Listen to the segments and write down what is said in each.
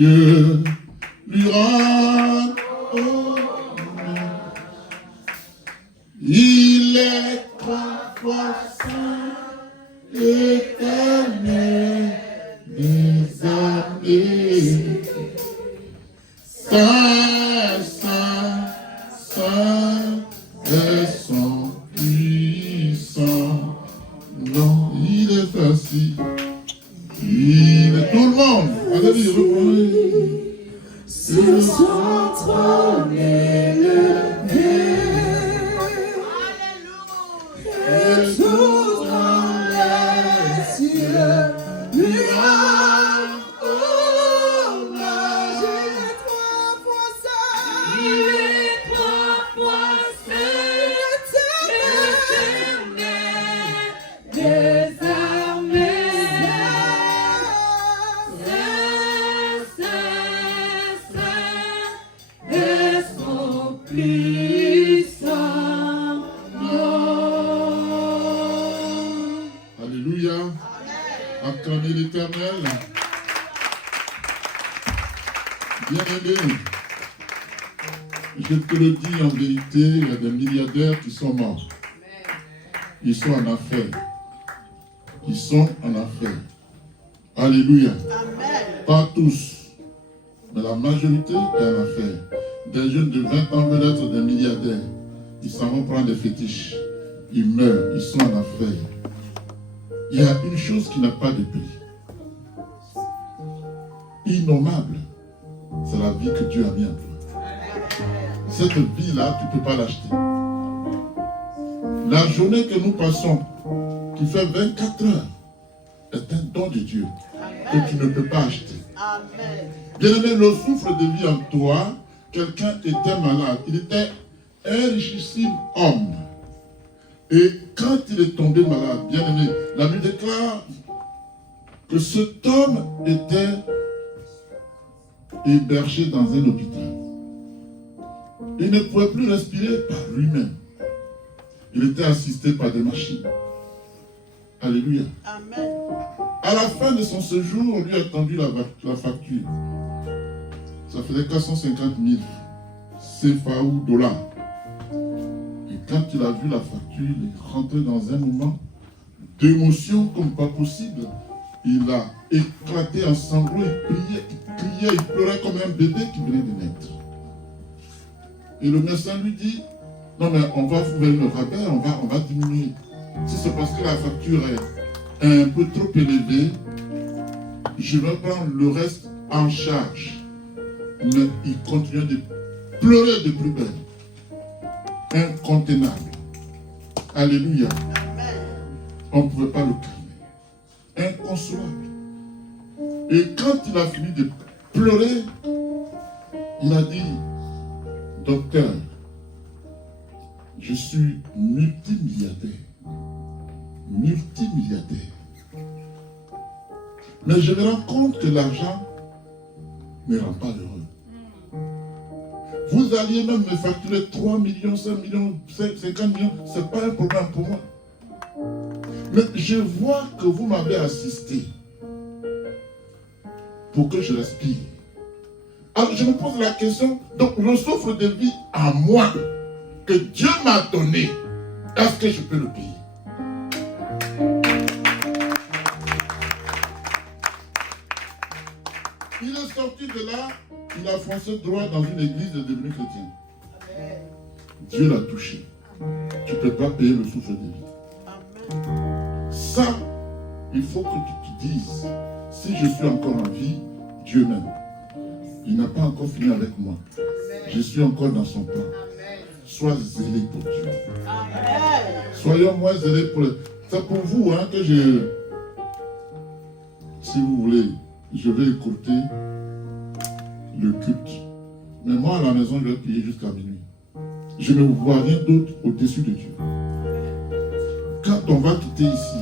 Je lui rends honneur. Il est trois fois saint, éternel, des armées. Saint, saint, saint est son puissant. Non, il est assis. Il est tout le monde. Allez, sur son trône élevé. Et tout dans les cieux lui rend hommage. Il est trois fois saint, l'éternel des armées. Saint est son puissant nom. Alléluia. Acclamez l'Éternel. Bien-aimé, je te le dis en vérité, il y a des milliardaires qui sont morts. Ils sont en affaires. Ils sont en affaires. Alléluia. Pas tous, mais la majorité est en affaires. Des jeunes de 20 ans veulent être des milliardaires. Ils s'en vont prendre des fétiches. Ils meurent, ils sont en affaires. Il y a une chose qui n'a pas de prix. Innommable. C'est la vie que Dieu a mis en toi. Cette vie-là, tu ne peux pas l'acheter. La journée que nous passons, qui fait 24 heures, est un don de Dieu que tu ne peux pas acheter. Bien-aimé, le souffle de vie en toi, quelqu'un était malade. Il était un richissime homme. Et quand il est tombé malade, bien-aimé, la Bible déclare que cet homme était hébergé dans un hôpital. Il ne pouvait plus respirer par lui-même. Il était assisté par des machines. Alléluia. Amen. À la fin de son séjour, on lui a tendu la facture. Ça faisait 450 000 CFA ou dollars. Et quand il a vu la facture, il est rentré dans un moment d'émotion comme pas possible. Il a éclaté en sanglots, il criait, il pleurait comme un bébé qui venait de naître. Et le médecin lui dit, non mais on va vous faire le rabais, on va diminuer. Si c'est parce que la facture est un peu trop élevée, je vais prendre le reste en charge. Mais il continuait de pleurer de plus belle. Incontenable. Alléluia. On ne pouvait pas le calmer. Inconsolable. Et quand il a fini de pleurer, il a dit, docteur, je suis multimilliardaire. Multimilliardaire. Mais je me rends compte que l'argent ne rend pas heureux. Vous alliez même me facturer 3 millions, 5 millions, 50 millions, ce n'est pas un problème pour moi. Mais je vois que vous m'avez assisté pour que je respire. Alors je me pose la question, donc le souffle de vie à moi que Dieu m'a donné, est-ce que je peux le payer? Il est sorti de là, il a foncé droit dans une église et est devenu chrétien. Amen. Dieu l'a touché. Tu ne peux pas payer le souffle de vie. Amen. Ça, il faut que tu te dises, si je suis encore en vie, Dieu m'aime. Il n'a pas encore fini avec moi. Amen. Je suis encore dans son plan. Amen. Sois zélé pour Dieu. Amen. Soyons moins zélés pour le... C'est pour vous hein, que je... Si vous voulez, je vais écouter le culte. Mais moi, à la maison, je vais prier jusqu'à minuit. Je ne vois rien d'autre au-dessus de Dieu. Quand on va quitter ici,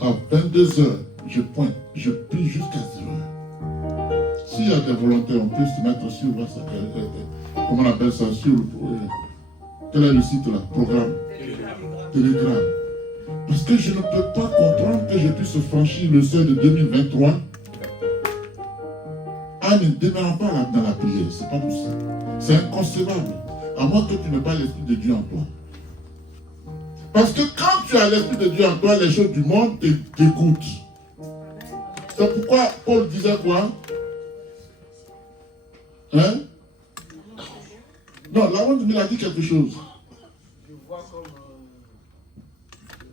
à 22h, je pointe, je prie jusqu'à 0h. S'il y a des volontaires, on peut se mettre sur WhatsApp, comment on appelle ça, sur quel est le site là, programme Telegram. Parce que je ne peux pas comprendre que je puisse franchir le seuil de 2023 en ne demeurant pas dans la prière. C'est pas possible. C'est inconcevable. À moins que tu n'aies pas l'Esprit de Dieu en toi. Parce que quand tu as l'Esprit de Dieu en toi, les choses du monde te dégoûtent. C'est pourquoi Paul disait quoi? Hein? Non, la honte, il a dit quelque chose. Je vois comme,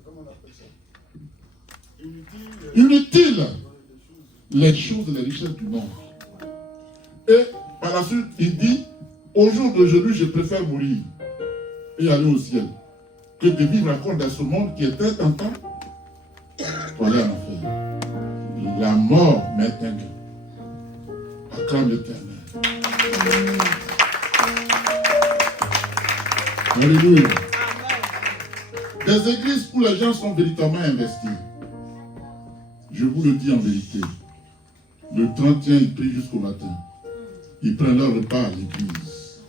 comment on appelle ça? Inutile. Les choses, les richesses du monde. Et par la suite, il dit, au jour d'aujourd'hui, je préfère mourir et aller au ciel que de vivre encore dans ce monde qui est très tentant pour aller en enfer. La mort m'est un gain. Acclame l'Éternel. Alléluia. Des églises où les gens sont véritablement investis. Je vous le dis en vérité. Le 31, ils prient jusqu'au matin. Ils prennent leur repas à l'église.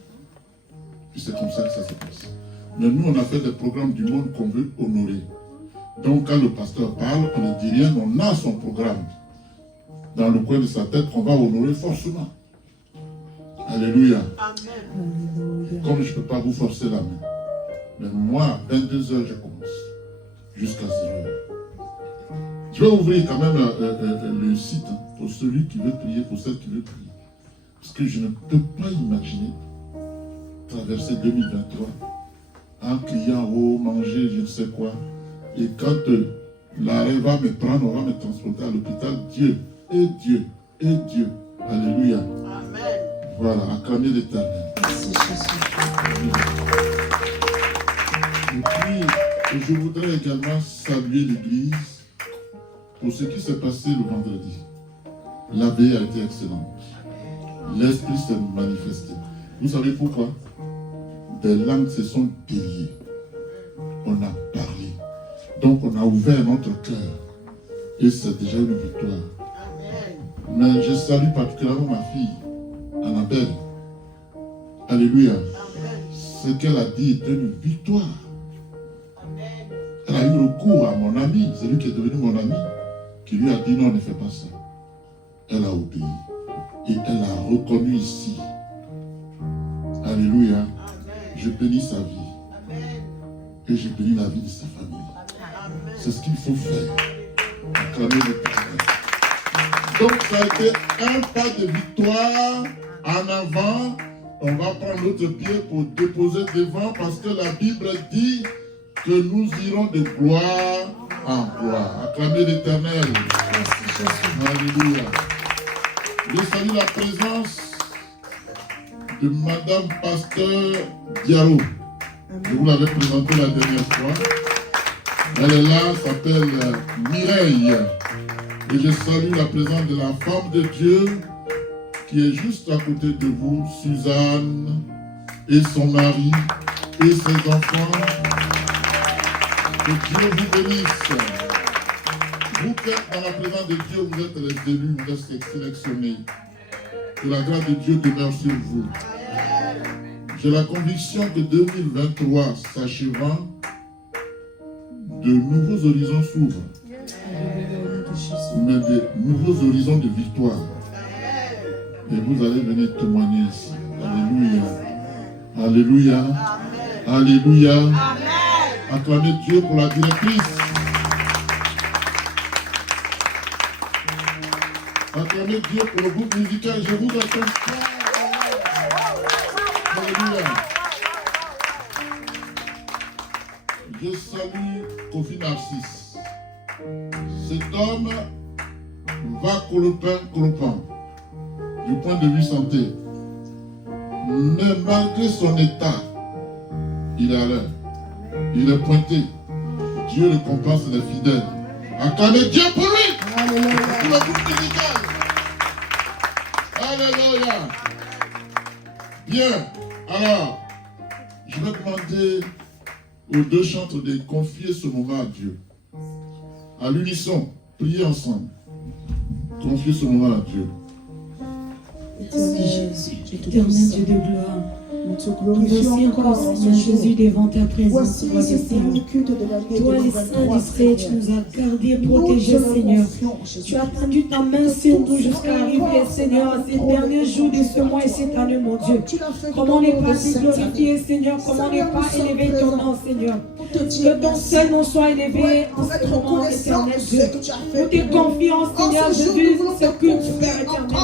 Puis c'est comme ça que ça se passe. Mais nous, on a fait des programmes du monde qu'on veut honorer. Donc quand le pasteur parle, on ne dit rien, on a son programme dans le coin de sa tête qu'on va honorer forcément. Alléluia. Amen. Comme je ne peux pas vous forcer la main. Mais moi, à 22h, je commence. Jusqu'à 0h. Je vais ouvrir quand même le site pour celui qui veut prier, pour celle qui veut prier. Parce que je ne peux pas imaginer traverser 2023 en criant, oh, manger, je ne sais quoi. Et quand l'arrêt va me prendre, on va me transporter à l'hôpital, Dieu, et Dieu, et Dieu. Alléluia. Amen. Voilà, acclamez l'Éternel. Merci Jésus. Et puis, je voudrais également saluer l'Église pour ce qui s'est passé le vendredi. La veille a été excellente. L'Esprit s'est manifesté. Vous savez pourquoi? Des langues se sont déliées. On a parlé. Donc on a ouvert notre cœur. Et c'est déjà une victoire. Amen. Mais je salue particulièrement ma fille, Annabelle. Alléluia. Amen. Ce qu'elle a dit est une victoire. Amen. Elle a eu recours à mon ami, c'est lui qui est devenu mon ami, qui lui a dit non, ne fais pas ça. Elle a obéi. Et elle a reconnu ici. Alléluia. Amen. Je bénis sa vie. Amen. Et je bénis la vie de sa famille. Amen. C'est ce qu'il faut faire. Acclamer l'Éternel. Donc ça a été un pas de victoire en avant. On va prendre notre pied pour déposer devant parce que la Bible dit que nous irons de gloire en gloire. Acclamez l'Éternel. Merci Jésus. Alléluia. Je salue la présence de Madame Pasteur Diallo. Je vous l'avais présenté la dernière fois. Elle est là, s'appelle Mireille. Et je salue la présence de la femme de Dieu qui est juste à côté de vous, Suzanne, et son mari, et ses enfants. Que Dieu vous bénisse. Vous qui êtes dans la présence de Dieu, vous êtes les élus, vous êtes sélectionnés. Que la grâce de Dieu demeure sur vous. J'ai la conviction que 2023 s'achevant, de nouveaux horizons s'ouvrent. Mais de nouveaux horizons de victoire. Et vous allez venir témoigner ici. Alléluia. Alléluia. Alléluia. Acclamez Dieu pour la directrice. Acclamez Dieu pour le groupe musical. Je vous attends. Alléluia. Je salue Kofi Narcisse. Cet homme va colopin du point de vue santé. Mais malgré son état, il est à l'heure. Il est pointé. Dieu récompense les fidèles. Acclamez Dieu pour lui. Alléluia. Pour le groupe musical. Alléluia. Bien. Alors, je vais demander aux deux chantres de confier ce moment à Dieu. À l'unisson, priez ensemble. Confiez ce moment à Dieu. Éternel Dieu de gloire, Nous te Voici glorifions encore, encore en ce Seigneur Jésus, jour. devant ta présence, Voici roi des ce Seigneurs. premier culte de l'année Toi, les 2023, saints du tu nous as gardés, protégés, Seigneur. Tu as tendu ta main sur nous jusqu'à arriver, Seigneur, à ces derniers jours de ce mois et cette année, mon Dieu. Comment ne pas te glorifier, Seigneur? Comment ne pas élever ton nom, Seigneur? Que ton seul nom soit élevé en ce moment, éternel Dieu. Nous te confions, Seigneur Jésus, ce culte, Père éternel.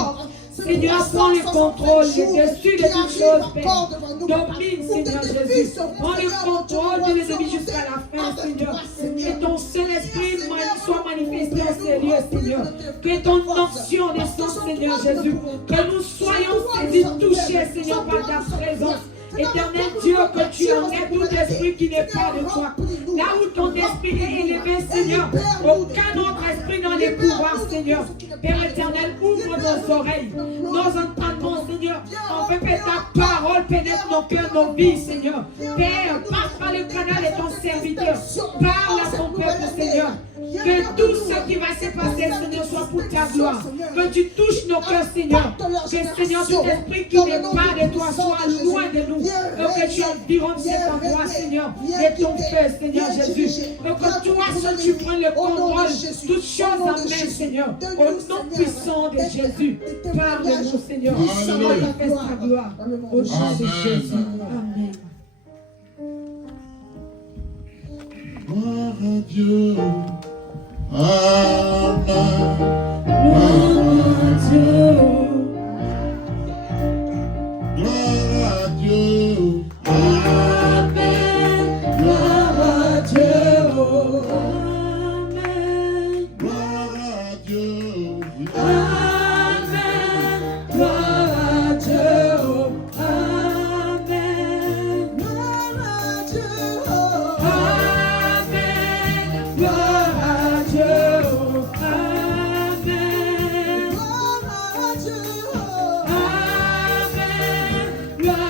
Seigneur, prends le contrôle, le dessus de toutes choses, Père. Domine, Seigneur Jésus. Prends le contrôle de l'ennemi jusqu'à la fin, Seigneur. Que ton Saint-Esprit soit manifesté en ces lieux, Seigneur. Que ton onction descende, Seigneur Jésus. Que nous soyons saisis, touchés, Seigneur, par ta présence. Éternel Dieu, que tu enlèves tout esprit qui n'est pas de toi. Là où ton esprit est élevé, Seigneur, aucun autre esprit n'en est pouvoir, Seigneur. Père éternel, ouvre nos oreilles, nos entendements, Seigneur. On veut que ta parole pénètre nos cœurs, nos vies, Seigneur. Père, passe par le canal de ton serviteur. Parle à ton peuple, Seigneur. Que tout ce qui va se passer, Seigneur, soit pour ta gloire. Que tu touches nos cœurs, Seigneur. Que, Seigneur, tout esprit qui n'est pas de toi soit loin de nous. Que tu environnes cet endroit, Seigneur, de ton feu, Seigneur Jésus. Que toi seul tu prennes le contrôle, toutes choses en main, Seigneur. Au nom puissant de Jésus. Parle-nous, Seigneur. Manifeste ta gloire. Au nom de Jésus. Amen. Gloire à Dieu. Amen. Gloire à Dieu. Gloire à Dieu. Amen. Gloire à Dieu. Amen. Gloire à Dieu. Amen. Gloire à Dieu. Amen. Gloire à Dieu. Amen. Gloire à Dieu. Amen.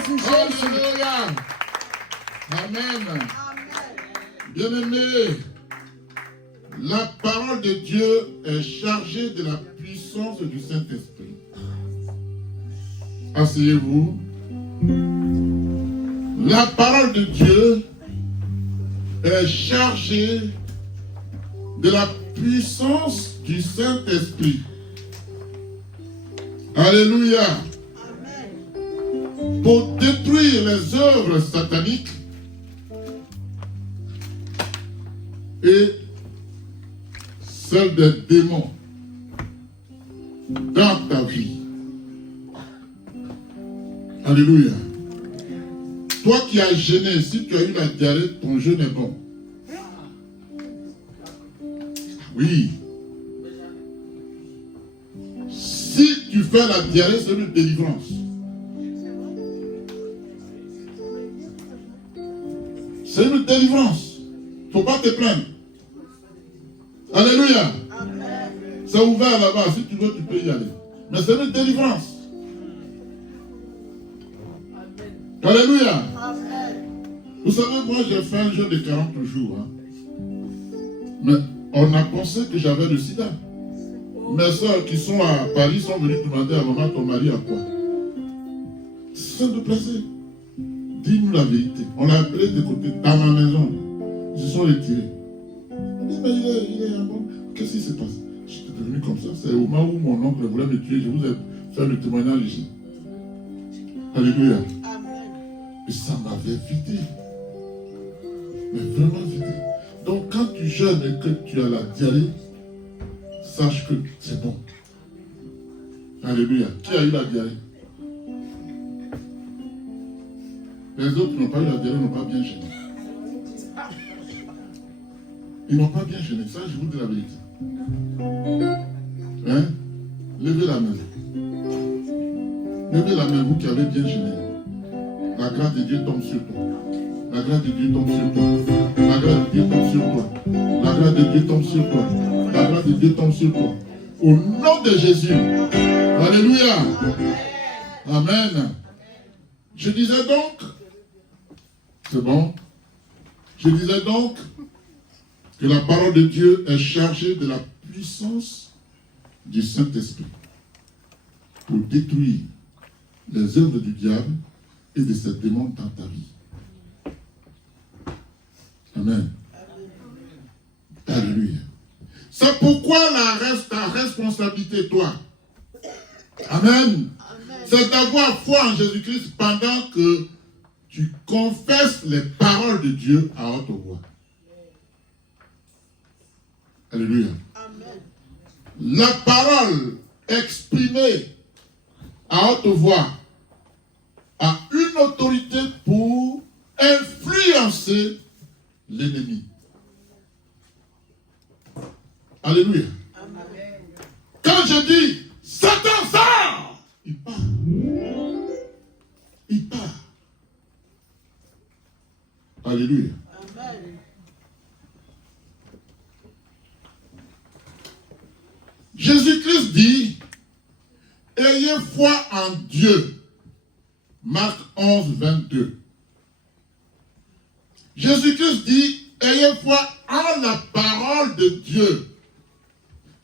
Alléluia. Amen. Bien-aimés, la parole de Dieu est chargée de la puissance du Saint-Esprit. Asseyez-vous. La parole de Dieu est chargée de la puissance du Saint-Esprit. Alléluia. Pour détruire les œuvres sataniques et celles des démons dans ta vie. Alléluia. Toi qui as jeûné, si tu as eu la diarrhée, ton jeûne est bon. Oui. Si tu fais la diarrhée, c'est une délivrance. C'est une délivrance. Il ne faut pas te plaindre. Alléluia. C'est ouvert là-bas. Si tu veux, tu peux y aller. Mais c'est une délivrance. Alléluia. Amen. Vous savez, moi j'ai fait un jeûne de 40 jours. Hein. Mais on a pensé que j'avais le sida. Mes soeurs qui sont à Paris sont venues demander à maman, ton mari a quoi? Ça te plaisait. Dis-nous la vérité. On l'a appelé de côté dans ma maison. Ils se sont retirés. On dit, mais il est bon. Qu'est-ce qui se passe? Je suis devenu comme ça. C'est au moment où mon oncle voulait me tuer. Je vous ai fait le témoignage ici. Alléluia. Amen. Et ça m'avait vidé. Mais vraiment vidé. Donc quand tu jeûnes et que tu as la diarrhée, sache que c'est bon. Alléluia. Qui a eu la diarrhée? Les autres qui n'ont pas eu la diarrhée n'ont pas bien gêné. Ils n'ont pas bien gêné. Ça, je vous dis la vérité. Hein? Levez la main. Levez la main, vous qui avez bien gêné. La grâce de Dieu tombe sur toi. La grâce de Dieu tombe sur toi. La grâce de Dieu tombe sur toi. La grâce de Dieu tombe sur toi. La grâce de Dieu tombe sur toi. Au nom de Jésus. Alléluia. Amen. Je disais donc, c'est bon. Je disais donc que la parole de Dieu est chargée de la puissance du Saint-Esprit pour détruire les œuvres du diable et de ses démons dans ta vie. Amen. Alléluia. C'est pourquoi ta responsabilité, toi. Amen. C'est d'avoir foi en Jésus-Christ pendant que tu confesses les paroles de Dieu à haute voix. Alléluia. Amen. La parole exprimée à haute voix a une autorité pour influencer l'ennemi. Alléluia. Amen. Quand je dis Satan sort, il part. Il part. Alléluia. Amen. Jésus-Christ dit, ayez foi en Dieu. Marc 11, 22. Jésus-Christ dit, ayez foi en la parole de Dieu.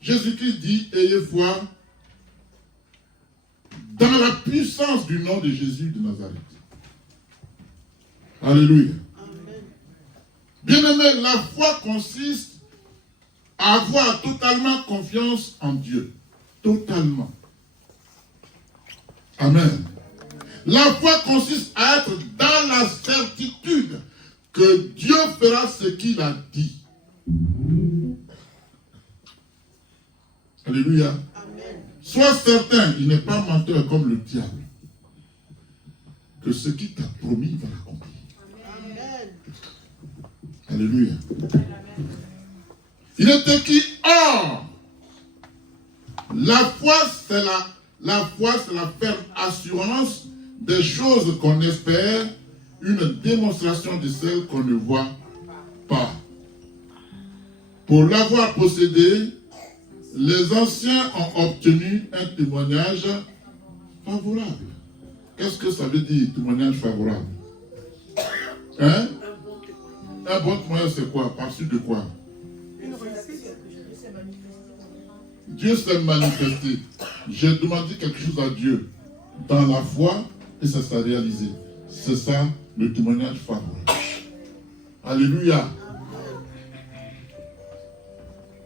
Jésus-Christ dit, ayez foi dans la puissance du nom de Jésus de Nazareth. Alléluia. Amen. Bien-aimé, la foi consiste à avoir totalement confiance en Dieu. Totalement. Amen. La foi consiste à être dans la certitude que Dieu fera ce qu'il a dit. Alléluia. Amen. Sois certain, il n'est pas menteur comme le diable. Que ce qu'il t'a promis, il va l'accomplir. Amen. Alléluia. Il est écrit, or, la foi, c'est la ferme assurance des choses qu'on espère, une démonstration de celles qu'on ne voit pas. Pour l'avoir possédé, les anciens ont obtenu un témoignage favorable. Qu'est-ce que ça veut dire, témoignage favorable? Hein? Un bon témoignage, c'est quoi? Par-dessus de quoi? Dieu s'est manifesté. J'ai demandé quelque chose à Dieu dans la foi et ça s'est réalisé. C'est ça le témoignage favorable. Alléluia.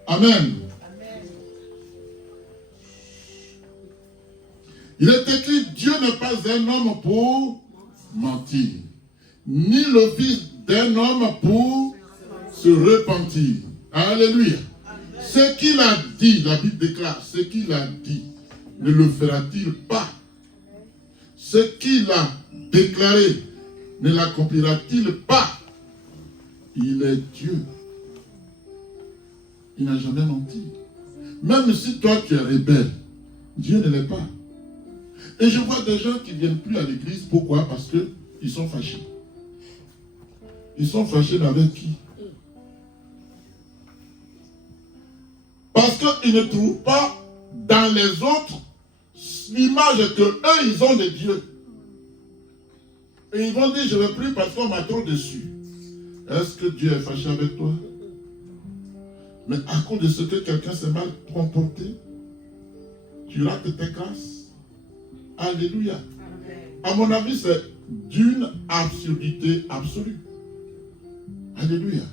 Amen. Il est écrit, Dieu n'est pas un homme pour mentir, ni le fils d'un homme pour se repentir. Alléluia. Ce qu'il a dit, la Bible déclare, ce qu'il a dit, ne le fera-t-il pas? Ce qu'il a déclaré, ne l'accomplira-t-il pas? Il est Dieu. Il n'a jamais menti. Même si toi tu es rebelle, Dieu ne l'est pas. Et je vois des gens qui ne viennent plus à l'église. Pourquoi? Parce qu'ils sont fâchés. Ils sont fâchés, mais avec qui? Parce qu'ils ne trouvent pas dans les autres l'image que eux ils ont de Dieu. Et ils vont dire, je ne vais plus parce qu'on m'a trop déçu. Est-ce que Dieu est fâché avec toi? Mais à cause de ce que quelqu'un s'est mal comporté, tu rates tes grâces. Alléluia. À mon avis, c'est d'une absurdité absolue. Alléluia.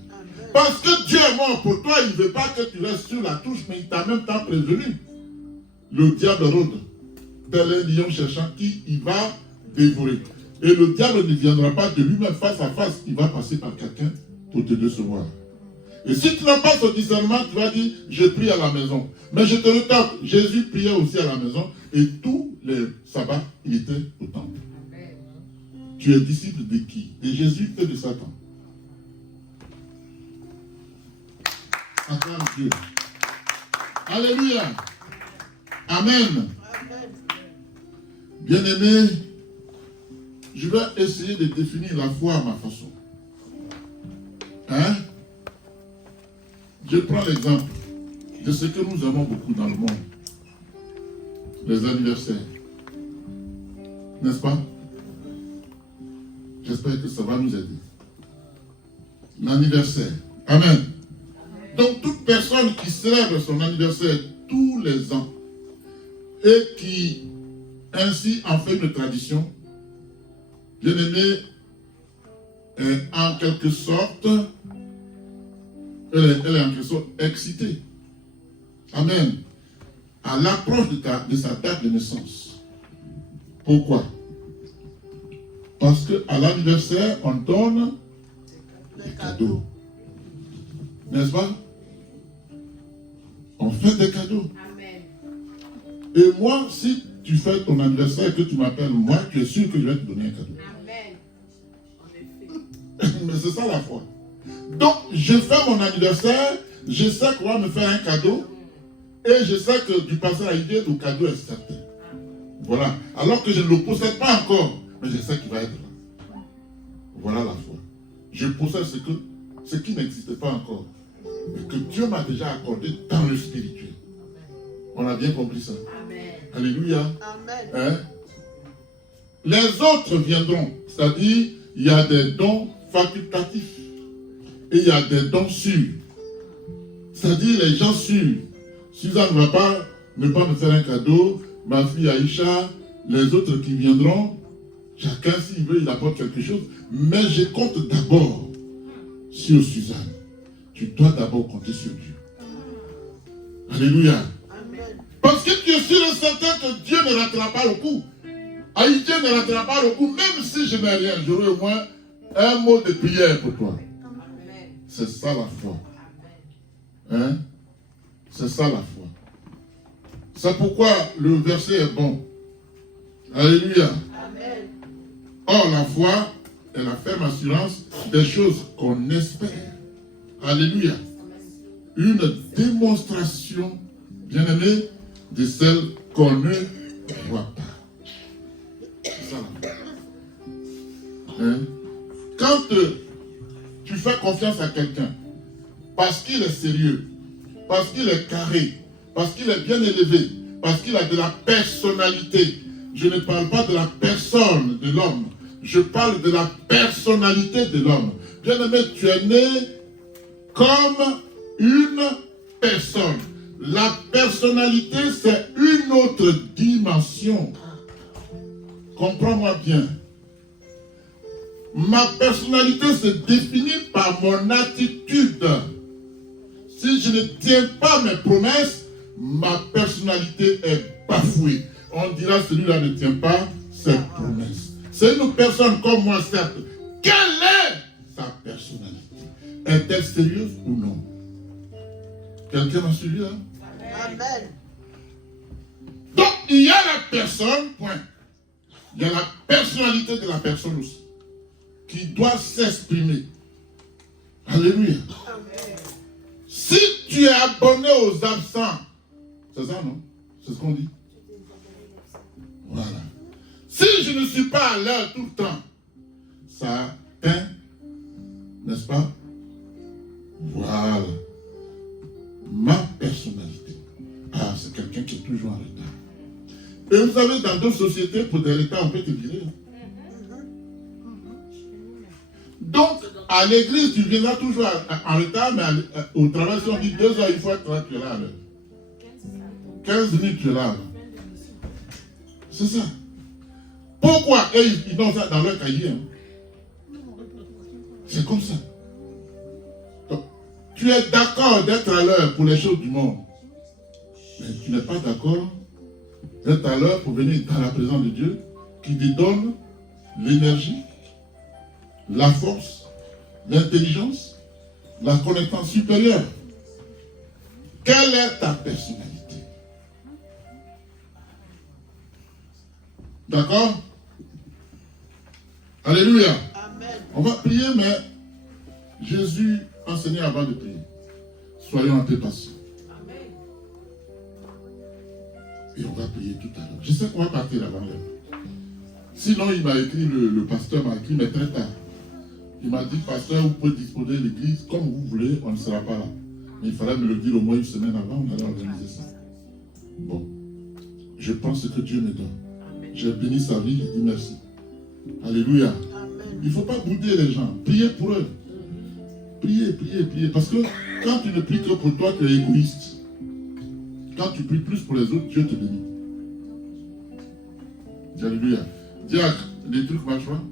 Parce que Dieu est mort pour toi, il ne veut pas que tu restes sur la touche, mais il t'a même temps prévenu. Le diable rôde, tel un lion cherchant qui il va dévorer. Et le diable ne viendra pas de lui-même face à face, il va passer par quelqu'un pour te décevoir. Et si tu n'as pas ce discernement, tu vas dire, je prie à la maison. Mais je te retape, Jésus priait aussi à la maison, et tous les sabbats, il était au temple. Tu es disciple de qui? De Jésus et de Satan. Acclame Dieu. Alléluia. Amen. Bien-aimé, je vais essayer de définir la foi à ma façon. Hein? Je prends l'exemple de ce que nous avons beaucoup dans le monde. Les anniversaires. N'est-ce pas? J'espère que ça va nous aider. L'anniversaire. Amen. Donc toute personne qui célèbre son anniversaire tous les ans et qui ainsi en fait une tradition, bien aimé, en quelque sorte, elle est en quelque sorte excitée. Amen. À l'approche de sa date de naissance. Pourquoi? Parce qu'à l'anniversaire, on donne des cadeaux. N'est-ce pas? On fait des cadeaux. Amen. Et moi, si tu fais ton anniversaire et que tu m'appelles moi, tu es sûr que je vais te donner un cadeau. Amen. En effet. Mais c'est ça la foi. Donc, je fais mon anniversaire, je sais qu'on va me faire un cadeau, et je sais que du passé à l'idée, le cadeau est certain. Voilà. Alors que je ne le possède pas encore, mais je sais qu'il va être là. Voilà la foi. Je possède ce qui n'existe pas encore, mais que Dieu m'a déjà accordé dans le spirituel. On a bien compris ça. Amen. Alléluia. Amen. Hein? Les autres viendront, c'est-à-dire il y a des dons facultatifs et il y a des dons sûrs. C'est-à-dire les gens sûrs. Suzanne ne va ne pas me faire un cadeau, ma fille Aïcha, les autres qui viendront, chacun s'il veut, il apporte quelque chose. Mais je compte d'abord sur Suzanne. Tu dois d'abord compter sur Dieu. Alléluia. Amen. Parce que tu es sûr et certain que Dieu ne ratera pas le coup. Dieu ne ratera pas le coup, même si je n'ai rien, j'aurai au moins un mot de prière pour toi. Amen. C'est ça la foi. Hein? C'est ça la foi. C'est pourquoi le verset est bon. Alléluia. Amen. Or, la foi est la ferme assurance des choses qu'on espère. Alléluia. Une démonstration, bien aimée, de celles qu'on ne voit pas. C'est ça la foi. Hein? Quand tu fais confiance à quelqu'un, parce qu'il est sérieux, parce qu'il est carré, parce qu'il est bien élevé, parce qu'il a de la personnalité. Je ne parle pas de la personne de l'homme, je parle de la personnalité de l'homme. Bien aimé, tu es né comme une personne. La personnalité, c'est une autre dimension. Comprends-moi bien. Ma personnalité se définit par mon attitude. Si je ne tiens pas mes promesses, ma personnalité est bafouée. On dira celui-là ne tient pas ses promesses. C'est une personne comme moi, certes. Quelle est sa personnalité? Est-elle sérieuse ou non? Quelqu'un m'a suivi là? Amen. Donc, il y a la personne, point. Il y a la personnalité de la personne aussi, qui doit s'exprimer. Alléluia. Amen. Si tu es abonné aux absents, c'est ça, non? C'est ce qu'on dit. Voilà. Si je ne suis pas à l'heure tout le temps, ça atteint, n'est-ce pas? Voilà. Ma personnalité. Ah, c'est quelqu'un qui est toujours en retard. Et vous savez, dans d'autres sociétés, pour des retards, on peut te virer. à l'église, tu viendras toujours en retard, mais au travail, si on dit 2 heures, il faut être là, tu es là. 15 minutes, tu es là. C'est ça. Pourquoi? Et ils ont ça dans leur cahier. Hein. C'est comme ça. Donc, tu es d'accord d'être à l'heure pour les choses du monde. Mais tu n'es pas d'accord d'être à l'heure pour venir dans la présence de Dieu qui te donne l'énergie, la force, l'intelligence, la connaissance supérieure. Quelle est ta personnalité? D'accord? Alléluia. Amen. On va prier, mais Jésus enseignait avant de prier. Soyons un peu patients. Amen. Et on va prier tout à l'heure. Je sais qu'on va partir avant l'heure. Sinon, il m'a écrit, le pasteur m'a écrit, mais très tard. Il m'a dit, pasteur, vous pouvez disposer de l'église comme vous voulez, on ne sera pas là. Mais il fallait me le dire au moins une semaine avant, on allait organiser ça. Bon, je pense que Dieu me donne. J'ai béni sa vie, je dis merci. Alléluia. Amen. Il ne faut pas bouder les gens. Priez pour eux. Priez, priez, priez. Parce que quand tu ne pries que pour toi, tu es égoïste. Quand tu pries plus pour les autres, Dieu te bénit. Alléluia. Diacre, les trucs marchent pas?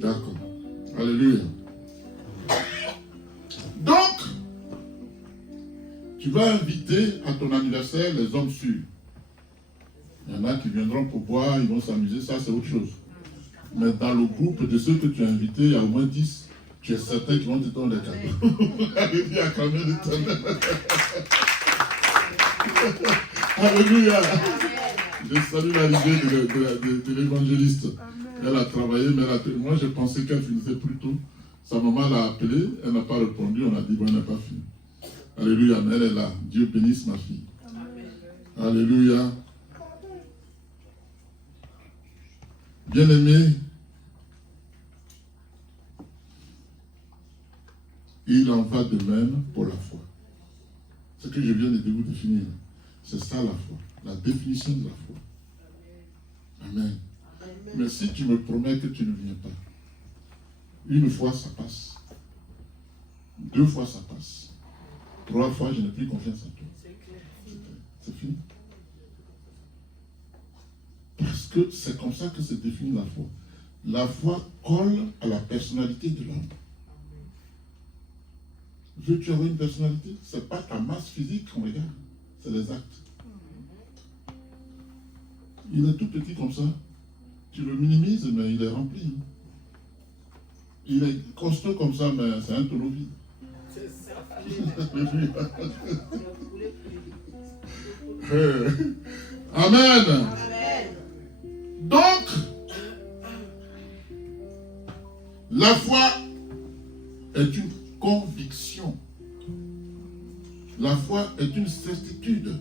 D'accord. Alléluia. Donc, tu vas inviter à ton anniversaire les hommes sûrs. Il y en a qui viendront pour boire, ils vont s'amuser, ça c'est autre chose. Mais dans le groupe de ceux que tu as invités, il y a au moins 10, tu es certain qu'ils vont te donner des cadeaux. Alléluia, quand même, Alléluia. Je salue l'arrivée de l'évangéliste. Elle a travaillé, mais moi j'ai pensé qu'elle finissait plus tôt. Sa maman l'a appelée, elle n'a pas répondu, on a dit bon, elle n'a pas fini. Alléluia, mais elle est là. Dieu bénisse ma fille. Amen. Alléluia. Bien-aimé, il en va de même pour la foi. Ce que je viens de vous définir, c'est ça la foi, la définition de la foi. Amen. Amen. Mais si tu me promets que tu ne viens pas, une fois ça passe, 2 fois ça passe, 3 fois je n'ai plus confiance en toi. C'est fini. Parce que c'est comme ça que se définit la foi. La foi colle à la personnalité de l'homme. Veux-tu avoir une personnalité? Ce n'est pas ta masse physique qu'on regarde, c'est les actes. Il est tout petit comme ça. Tu le minimises, mais il est rempli. Il est costaud comme ça, mais c'est un tonneau vide. Amen. Amen. Donc, la foi est une conviction. La foi est une certitude.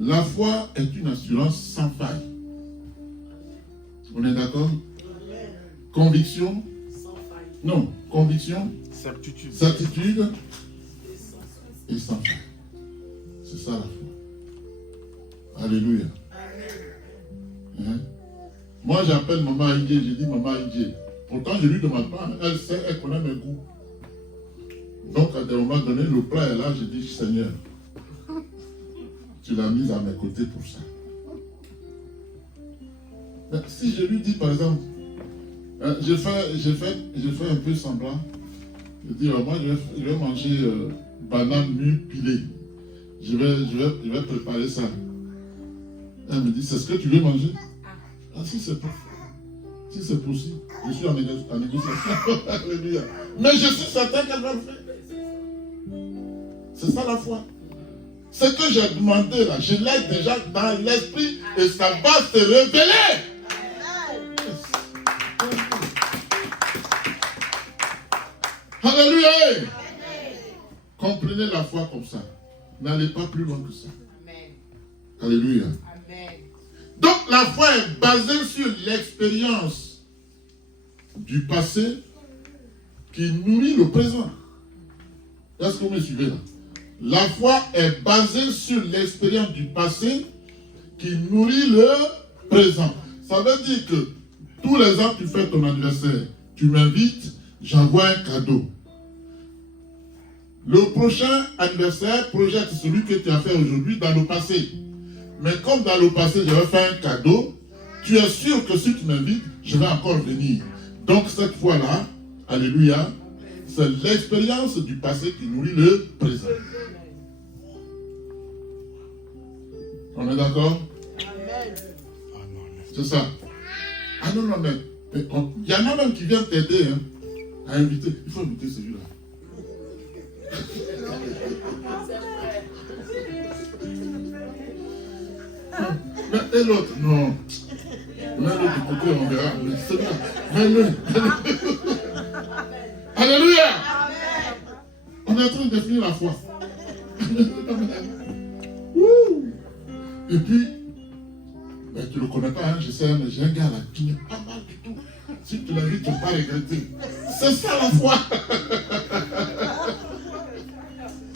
La foi est une assurance sans faille. On est d'accord? Conviction? Non, conviction, certitude et sans faille. C'est ça la foi. Alléluia. Hein? Moi j'appelle maman Aïdje, je dis maman Aïdje. Pourtant je ne lui demande pas, elle sait, elle connaît mes goûts. Donc à un moment donné, le plat est là, je dis Seigneur, tu l'as mise à mes côtés pour ça. Mais si je lui dis par exemple, je fais un peu semblant, je dis moi je vais manger banane mûre pilée. Je vais préparer ça. Elle me dit, c'est ce que tu veux manger? Ah, si c'est possible, je suis en négociation. Alléluia. Mais je suis certain qu'elle va le faire. C'est ça la foi. Ce que j'ai demandé là, je l'ai déjà dans l'esprit et ça va se révéler. Alléluia. Comprenez la foi comme ça. N'allez pas plus loin que ça. Alléluia. Donc la foi est basée sur l'expérience du passé qui nourrit le présent. Est-ce que vous me suivez là? La foi est basée sur l'expérience du passé qui nourrit le présent. Ça veut dire que Tous les ans, tu fais ton anniversaire. Tu m'invites, j'envoie un cadeau. Le prochain anniversaire projette celui que tu as fait aujourd'hui dans le passé. Mais comme dans le passé, j'avais fait un cadeau, tu es sûr que si tu m'invites, je vais encore venir. Donc cette fois-là, alléluia, c'est l'expérience du passé qui nourrit le présent. On est d'accord? Amen. C'est ça. Ah non, non, mais il y en a même qui viennent t'aider hein, à inviter. Il faut inviter celui-là. Mais et l'autre, non. Mais l'autre du côté, on verra. Mais c'est bien. Mets-le. Alléluia. On est en train de définir la foi. Et puis, ben, tu ne le connais pas, hein, je sais, mais j'ai un gars là qui n'est pas mal du tout. Si tu l'invites, tu ne vas pas regretter. C'est ça la foi.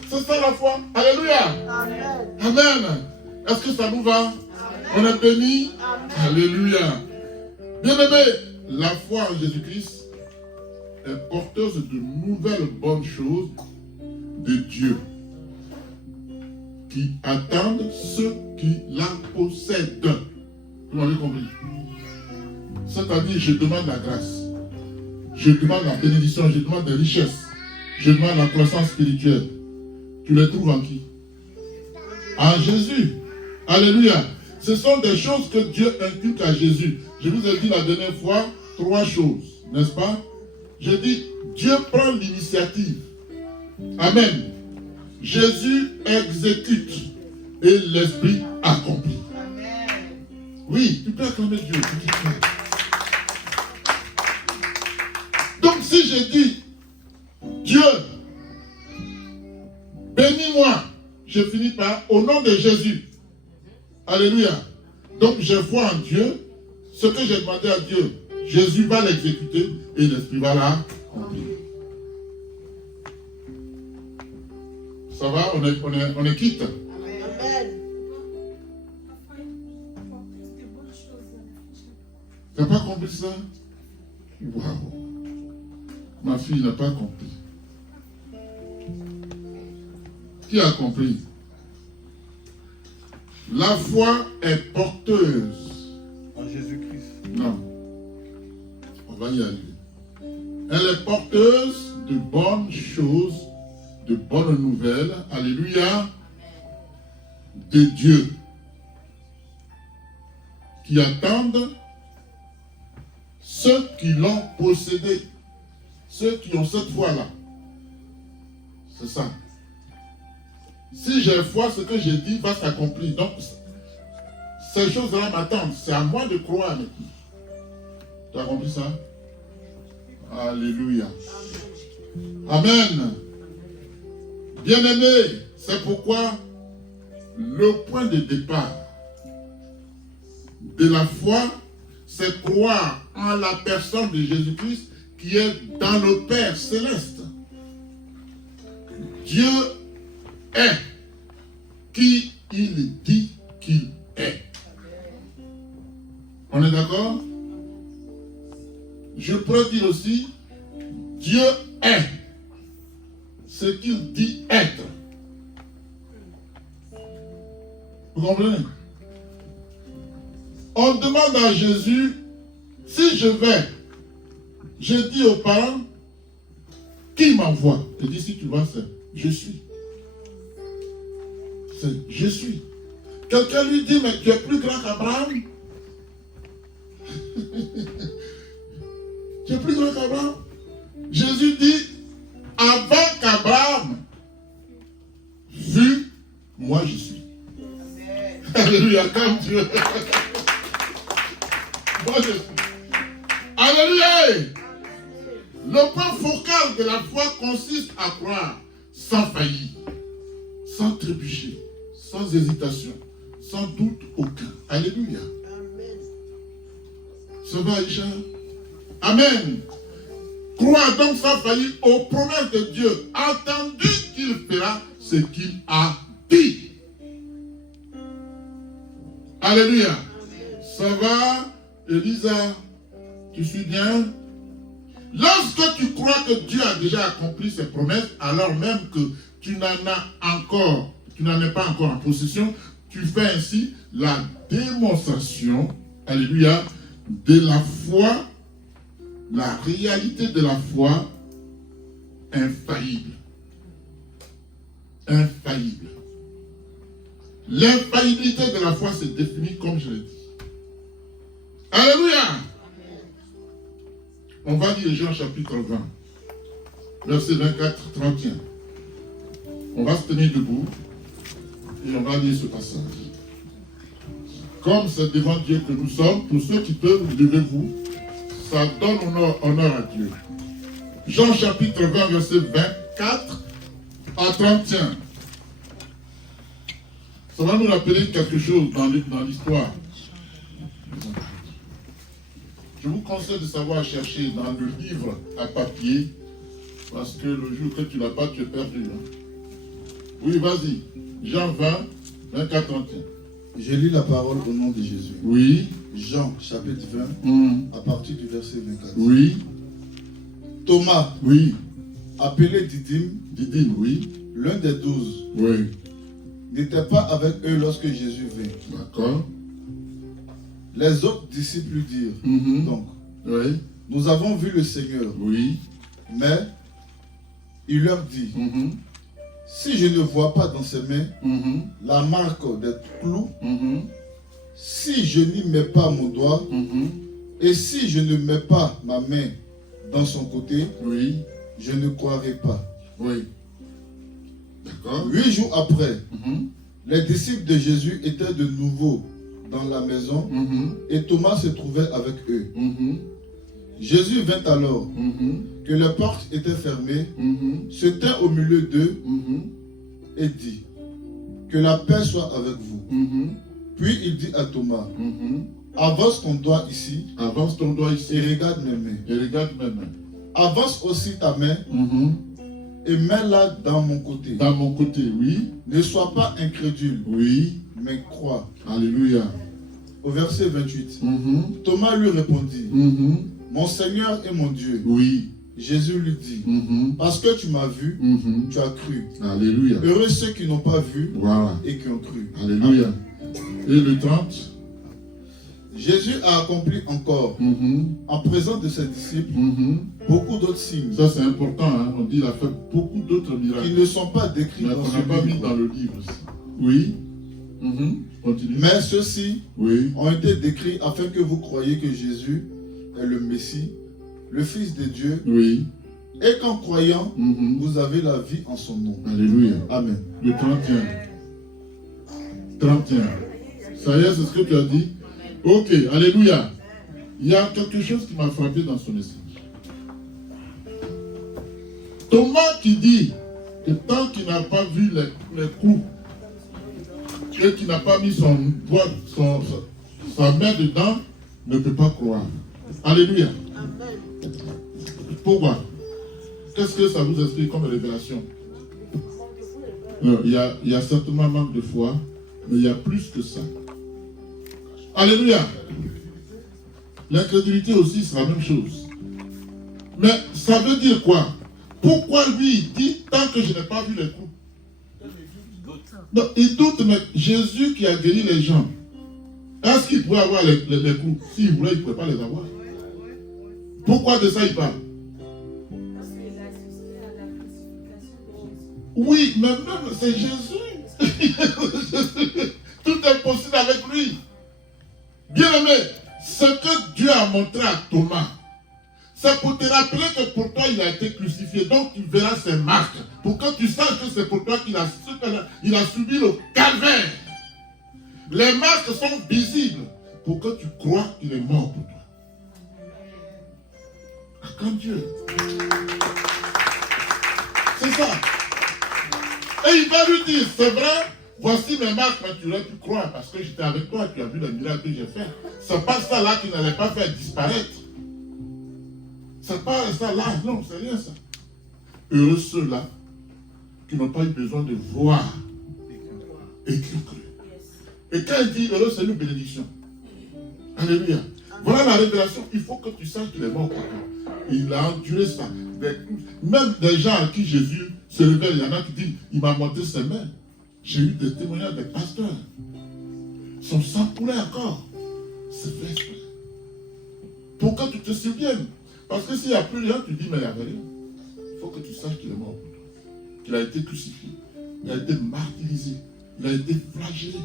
C'est ça la foi. Alléluia. Amen. Amen. Est-ce que ça nous va? On est béni? Alléluia. Bien-aimé, la foi en Jésus-Christ est porteuse de nouvelles bonnes choses de Dieu qui attendent ceux qui la possèdent. Vous m'avez compris? C'est-à-dire, je demande la grâce, je demande la bénédiction, je demande des richesses, je demande la croissance spirituelle. Tu les trouves en qui? En Jésus. Alléluia. Ce sont des choses que Dieu inculque à Jésus. Je vous ai dit la dernière fois 3 choses, n'est-ce pas? J'ai dit, Dieu prend l'initiative. Amen. Jésus exécute et l'Esprit accomplit. Amen. Oui, tu peux acclamer Dieu. Donc si je dis, Dieu, bénis-moi, je finis par, au nom de Jésus. Alléluia. Donc je vois en Dieu, ce que j'ai demandé à Dieu, Jésus va l'exécuter et l'Esprit va l'accomplir. Ça va, on est quitte. Amen. Tu n'as pas compris ça? Waouh. Ma fille n'a pas compris. Qui a compris? La foi est porteuse. En Jésus-Christ. Non. On va y arriver. Elle est porteuse de bonnes choses, de bonnes nouvelles. Alléluia. De Dieu. Qui attendent ceux qui l'ont possédé. Ceux qui ont cette foi-là. C'est ça. Si j'ai foi, ce que j'ai dit va s'accomplir. Donc, ces choses-là m'attendent. C'est à moi de croire maintenant. Tu as compris ça? Alléluia. Amen. Bien-aimé, c'est pourquoi le point de départ de la foi, c'est croire en la personne de Jésus-Christ qui est dans le Père céleste. Dieu est qui il dit qu'il est. On est d'accord? Je pourrais dire aussi, Dieu est ce qu'il dit être. Vous comprenez? On demande à Jésus, si je vais, je dis aux parents, qui m'envoie? Il dit, si tu vas, c'est je suis. C'est je suis. Quelqu'un lui dit, mais tu es plus grand qu'Abraham? Tu es plus grand qu'Abraham? Jésus dit, avant qu'Abraham fût, moi je suis. Alléluia, comme Dieu. Moi je suis. Alléluia. Le point focal de la foi consiste à croire sans faillir, sans trébucher, sans hésitation, sans doute aucun. Alléluia. Amen. Ça va, Aïcha? Amen. Croire donc sans faillir aux promesses de Dieu, entendu qu'il fera ce qu'il a dit. Alléluia. Ça va, Elisa? Tu suis bien? Lorsque tu crois que Dieu a déjà accompli ses promesses, alors même que tu n'en es pas encore en possession, tu fais ainsi la démonstration, alléluia, de la foi, la réalité de la foi infaillible. Infaillible. L'infaillibilité de la foi se définit comme je l'ai dit. Alléluia. On va lire Jean chapitre 20, verset 24-31. On va se tenir debout et on va lire ce passage. Comme c'est devant Dieu que nous sommes, pour ceux qui peuvent, levez-vous. Ça donne honneur à Dieu. Jean chapitre 20, verset 24 à 31. Ça va nous rappeler quelque chose dans l'histoire. Je vous conseille de savoir chercher dans le livre à papier, parce que le jour que tu ne l'as pas, tu es perdu. Hein? Oui, vas-y. Jean 20, 24, 31. Je lis la parole au nom de Jésus. Oui. Jean, chapitre 20, à partir du verset 24. Oui. Thomas, oui. Appelé Didyme, oui. L'un des 12, oui. N'était pas avec eux lorsque Jésus vint. D'accord. Les autres disciples lui dirent, donc, oui. Nous avons vu le Seigneur. Oui. Mais il leur dit, si je ne vois pas dans ses mains la marque des clous, si je n'y mets pas mon doigt, et si je ne mets pas ma main dans son côté, oui. je ne croirai pas. Oui. D'accord. 8 jours après, les disciples de Jésus étaient de nouveau dans la maison et Thomas se trouvait avec eux. Jésus vint alors, que les portes étaient fermées, se tint au milieu d'eux et dit, que la paix soit avec vous. Puis il dit à Thomas, avance ton doigt ici, et regarde mes mains. Avance aussi ta main et mets-la dans mon côté. Dans mon côté, oui. Ne sois pas incrédule, oui, mais crois. Alléluia. Au verset 28, Thomas lui répondit, mon Seigneur et mon Dieu. Oui. Jésus lui dit, parce que tu m'as vu, tu as cru. Alléluia. Heureux ceux qui n'ont pas vu, voilà, et qui ont cru. Alléluia. Et le 30. Jésus a accompli encore, en présence de ses disciples, beaucoup d'autres signes. Ça c'est important, hein? On dit qu'il a fait beaucoup d'autres miracles. Qui ne sont pas décrits mais dans on ce n'a pas mis livre. dans le livre. Oui. Continue. Mais ceux-ci oui. ont été décrits afin que vous croyiez que Jésus est le Messie, le Fils de Dieu, oui. et qu'en croyant, vous avez la vie en son nom. Alléluia. Amen. Le 31. 31. Ça y est, c'est ce que tu as dit? Ok, alléluia. Il y a quelque chose qui m'a frappé dans son message. Thomas qui dit que tant qu'il n'a pas vu les coups et qu'il n'a pas mis son doigt, sa main dedans, ne peut pas croire. Alléluia. Amen. Pourquoi? Qu'est-ce que ça vous explique comme révélation? Non, il y a certainement un manque de foi, mais il y a plus que ça. Alléluia. L'incrédulité aussi, c'est la même chose. Mais ça veut dire quoi? Pourquoi lui, il dit, tant que je n'ai pas vu les coups? Non, il doute, mais Jésus qui a guéri les gens, est-ce qu'il pouvait avoir les coups? S'il voulait, il ne pouvait pas les avoir. Pourquoi de ça il parle? Oui, mais même c'est Jésus. Tout est possible avec lui. Bien-aimé, ce que Dieu a montré à Thomas, c'est pour te rappeler que pour toi il a été crucifié. Donc tu verras ses marques. Pour que tu saches que c'est pour toi qu'il a subi le calvaire. Les marques sont visibles pour que tu crois qu'il est mort pour toi. À quand Dieu? C'est ça. Et il va lui dire, c'est vrai, voici mes marques, mais tu aurais pu croire parce que j'étais avec toi, tu as vu les miracles que j'ai fait. C'est pas ça là qui n'allait pas faire disparaître. C'est pas ça là, non, c'est rien ça. Heureux ceux-là qui n'ont pas eu besoin de voir et qui ont cru. Et quand il dit heureux, c'est une bénédiction. Alléluia. Voilà la révélation. Il faut que tu saches qu'il est mort pour toi. Il a enduré ça. Même des gens à qui Jésus se révèle, il y en a qui disent, il m'a montré ses mains. J'ai eu des témoignages des pasteurs. Son sang coulait encore. C'est fait exprès. Pour que tu te souviennes. Parce que s'il n'y a plus rien, tu dis, mais il n'y avait rien. Il faut que tu saches qu'il est mort pour toi. Qu'il a été crucifié. Il a été martyrisé. Il a été flagellé.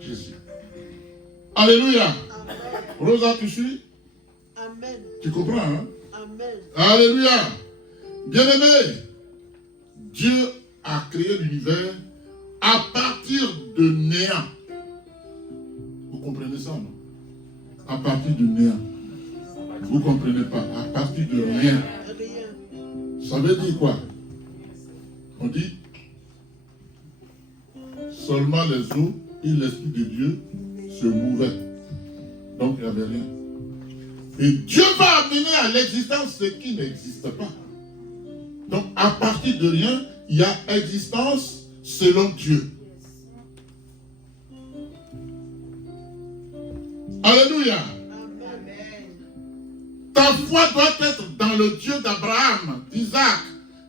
Jésus. Alléluia. Amen. Rosa, tu suis? Amen. Tu comprends, hein? Amen. Alléluia. Bien-aimé, Dieu a créé l'univers à partir de néant. Vous comprenez ça, non? À partir de néant. Vous ne comprenez pas. À partir de rien. Rien. Ça veut dire quoi? On dit seulement les eaux et l'Esprit de Dieu se mouvaient. Donc il n'y avait rien. Et Dieu va amener à l'existence ce qui n'existe pas. Donc à partir de rien, il y a existence selon Dieu. Alléluia. Amen. Ta foi doit être dans le Dieu d'Abraham, d'Isaac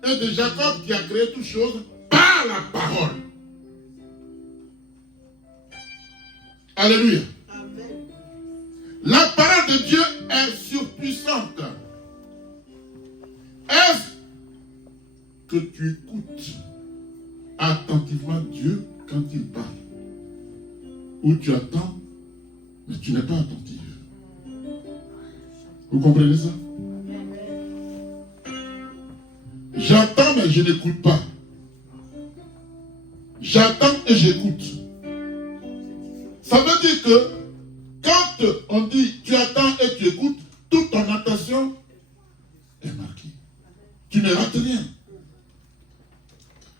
et de Jacob qui a créé toutes choses par la parole. Alléluia. Amen. La parole de Dieu est surpuissante. Est-ce que tu écoutes attentivement Dieu quand il parle? Ou tu attends, mais tu n'es pas attentif? Vous comprenez ça? J'attends, mais je n'écoute pas. J'attends et j'écoute. Ça veut dire que quand on dit tu attends et tu écoutes, toute ton attention est marquée. Tu ne rates rien.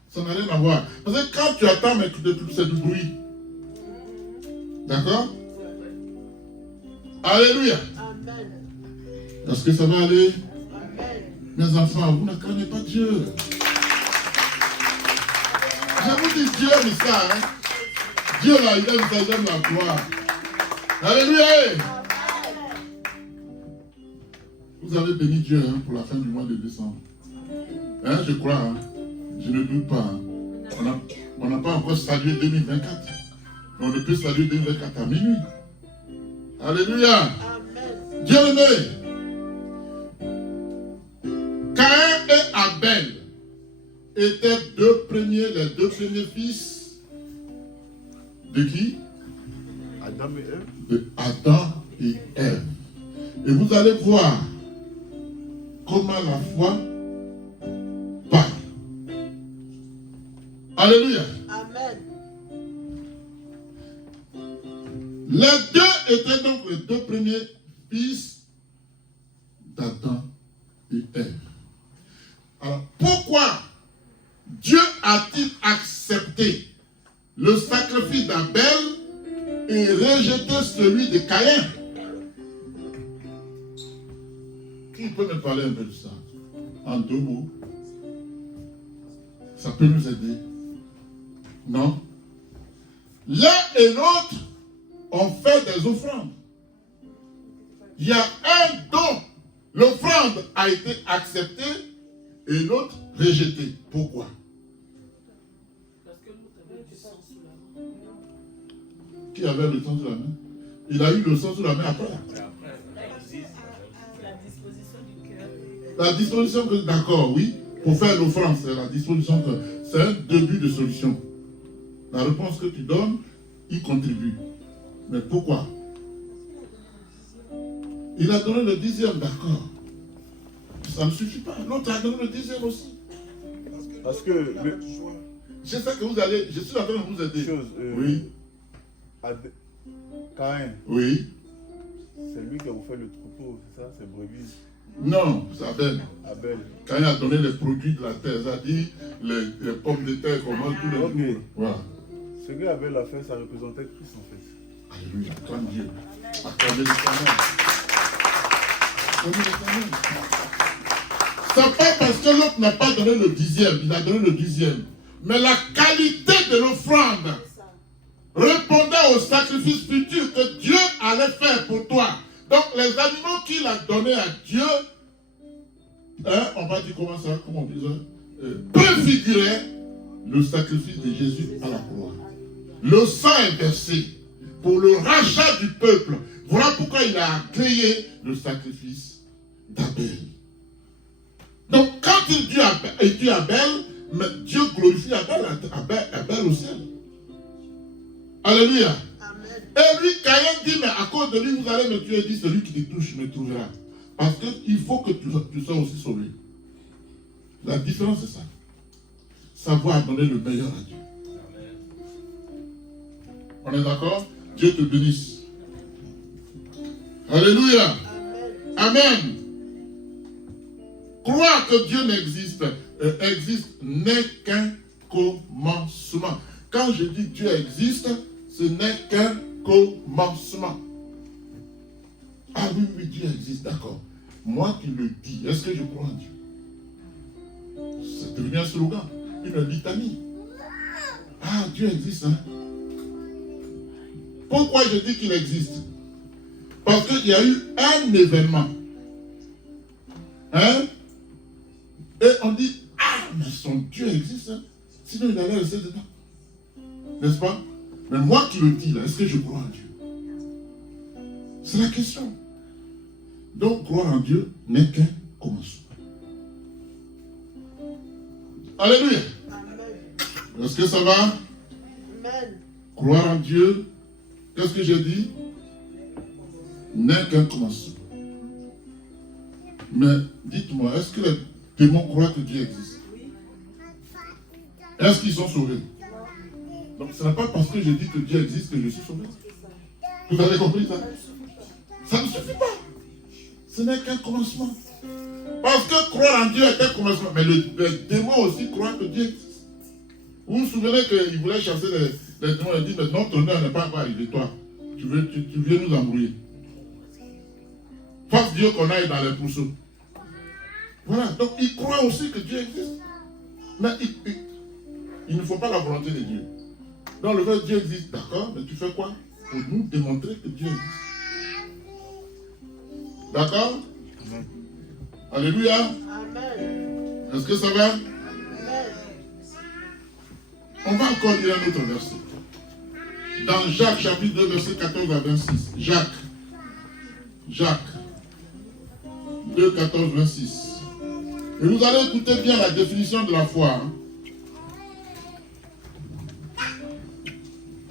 Ça n'a rien à voir. Parce que quand tu attends, mais c'est du bruit. D'accord? Alléluia. Amen. Est-ce que ça va aller? Amen. Mes enfants, vous ne craignez pas Dieu. Je vous dis, Dieu aime ça. Hein? Dieu là, il aime ça, il aime la gloire. Alléluia. Vous avez béni Dieu hein, pour la fin du mois de décembre. Hein, je crois. Hein? Je ne doute pas. Hein? On n'a pas encore salué 2024. Mais on ne peut saluer 2024 à minuit. Alléluia. Amen. Dieu aimé. Caïn et Abel étaient les deux premiers fils de qui? Adam et Ève. De Adam et Ève. Et vous allez voir comment la foi parle. Alléluia. Amen. Les deux étaient donc les deux premiers fils d'Adam et Ève. Alors, pourquoi Dieu a-t-il accepté le sacrifice d'Abel et rejeté celui de Caïn? Qui peut me parler un peu de ça? En deux mots. Ça peut nous aider? Non? L'un et l'autre ont fait des offrandes. Il y a un dont l'offrande a été acceptée et l'autre rejetée. Pourquoi? Parce que l'autre avait du sang sous la main. Qui avait le sang sous la main? Il a eu le sang sous la main après. La disposition du cœur. La disposition que, d'accord, oui, pour faire l'offrande, c'est la disposition que, c'est un début de solution. La réponse que tu donnes, il contribue. Mais pourquoi? Il a donné le 10e, d'accord. Ça ne suffit pas. L'autre a donné le 10e aussi. Parce que Je sais que vous allez, je suis en train de vous aider. Oui, Caïn, oui. c'est lui qui a offert le troupeau, c'est ça, c'est brebis. Non, c'est Abel. Abel. Quand il a donné les produits de la terre, il a dit les pommes de terre, comment tous les Ok. jours. Voilà. Ce que Abel a fait, ça représentait Christ en fait. Alléluia, acclame Dieu. Acclamez l'Éternel. Acclamez l'Éternel. C'est pas parce que l'autre n'a pas donné le 10e, il a donné le 10e. Mais la qualité de l'offrande répondait au sacrifice futur que Dieu allait faire pour toi. Donc les animaux qu'il a donnés à Dieu, on va dire comment ça, comment on dit ça, préfigurait le sacrifice de Jésus à la croix. Le sang est versé pour le rachat du peuple. Voilà pourquoi il a créé le sacrifice d'Abel. Donc quand il dit Abel, mais Dieu glorifie Abel au ciel. Alléluia. Amen. Et lui, Caïn dit, mais à cause de lui, vous allez me tuer. Il dit, celui qui te touche me trouvera. Parce qu'il faut que tu sois aussi sauvé. La différence, c'est ça. Savoir donner le meilleur à Dieu. On est d'accord? Dieu te bénisse. Alléluia. Amen. Croire que Dieu existe n'est qu'un commencement. Quand je dis Dieu existe, ce n'est qu'un commencement. Ah oui, oui, Dieu existe, d'accord. Moi qui le dis, est-ce que je crois en Dieu? C'est devenu un slogan, une litanie. Ah, Dieu existe, hein? Pourquoi je dis qu'il existe? Parce qu'il y a eu un événement. Hein? Et on dit, ah, mais son Dieu existe, hein? Sinon il allait rester dedans. N'est-ce pas? Mais moi qui le dis là, est-ce que je crois en Dieu? C'est la question. Donc croire en Dieu n'est qu'un commencement. Alléluia. Est-ce que ça va? Amen. Croire en Dieu, qu'est-ce que j'ai dit? N'est qu'un commencement. Mais dites-moi, est-ce que les démons croient que Dieu existe? Est-ce qu'ils sont sauvés? Donc ce n'est pas parce que je dis que Dieu existe que je suis sauvé. Vous avez compris ça? Ça ne suffit pas. Ce n'est qu'un commencement. Parce que croire en Dieu est un commencement. Mais les démons aussi croient que Dieu existe. Vous vous souvenez qu'il voulait chasser les démons. Il dit, mais notre honneur n'est pas encore arrivé. Toi, tu viens nous embrouiller. Fasse Dieu qu'on aille dans les pourceaux. Voilà. Donc ils croient aussi que Dieu existe. Mais il ne faut pas la volonté de Dieu. Donc le vrai Dieu existe, d'accord, mais tu fais quoi? Pour nous démontrer que Dieu existe. D'accord? Alléluia. Amen. Est-ce que ça va? Amen. On va encore lire un autre verset. Dans Jacques chapitre 2, verset 14 à 26. Jacques 2, 14, 26. Et vous allez écouter bien la définition de la foi. Hein?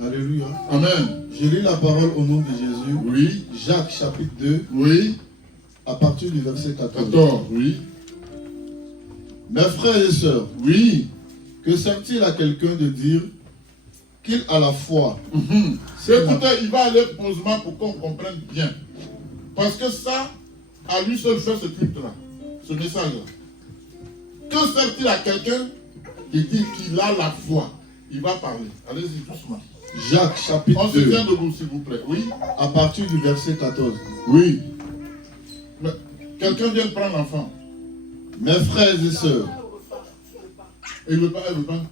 Alléluia. Amen. Je lis la parole au nom de Jésus. Oui. Jacques chapitre 2, Oui. à partir du verset 14. 14. Oui. Mes frères et sœurs, Oui. que sert-il à quelqu'un de dire qu'il a la foi? Écoutez, il va aller posément pour qu'on comprenne bien. Parce que ça, à lui seul fait ce culte-là, ce message-là. Que sert-il à quelqu'un qui dit qu'il a la foi? Il va parler. Allez-y doucement. Jacques chapitre On se 2, tient debout, s'il vous plaît. Oui. à partir du verset 14. Oui. Mais quelqu'un vient de prendre l'enfant. Mes frères et sœurs, Il ne veut pas, elle ne veut pas.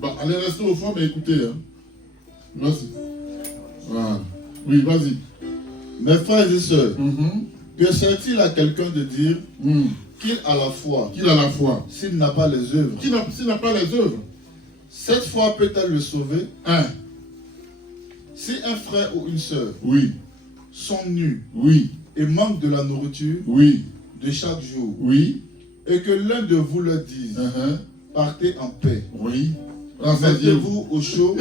Bon, allez rester au fond, mais écoutez. Hein. Vas-y. Voilà. Oui, vas-y. mes frères et sœurs, Mhm. que sert-il à quelqu'un de dire Mhm. qu'il a la foi Qu'il a la foi. s'il n'a pas les œuvres? S'il n'a pas les œuvres. Cette foi peut-elle le sauver? Un. Si un frère ou une sœur Oui. sont nus Oui. et manquent de la nourriture Oui. de chaque jour, Oui. et que l'un de vous leur dise, Uh-huh. partez en paix, Oui. Rassasiez-vous. mettez-vous au chaud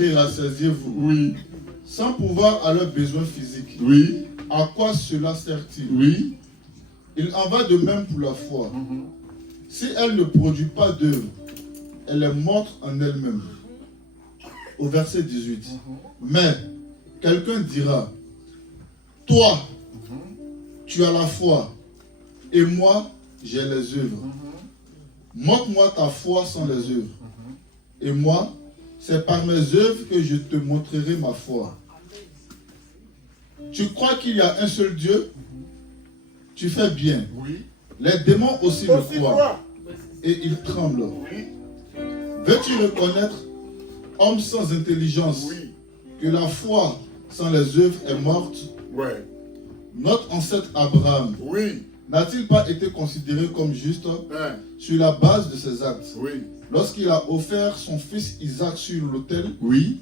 et rassasiez-vous, Oui. sans pouvoir à leurs besoins physiques, Oui. à quoi cela sert-il? Oui. Il en va de même pour la foi. Mhm. Si elle ne produit pas d'œuvre, elle est morte en elle-même. Au verset 18. Mais quelqu'un dira, toi, tu as la foi, et moi, j'ai les œuvres. Montre-moi ta foi sans les œuvres. Et moi, c'est par mes œuvres que je te montrerai ma foi. Tu crois qu'il y a un seul Dieu? Tu fais bien. Oui. Les démons aussi le Aussi croient, quoi? et ils tremblent. Oui. Veux-tu reconnaître, homme sans intelligence, Oui. que la foi sans les œuvres est morte, Ouais. notre ancêtre Abraham Oui. n'a-t-il pas été considéré comme juste Hein. sur la base de ses actes Oui. lorsqu'il a offert son fils Isaac sur l'autel? Oui.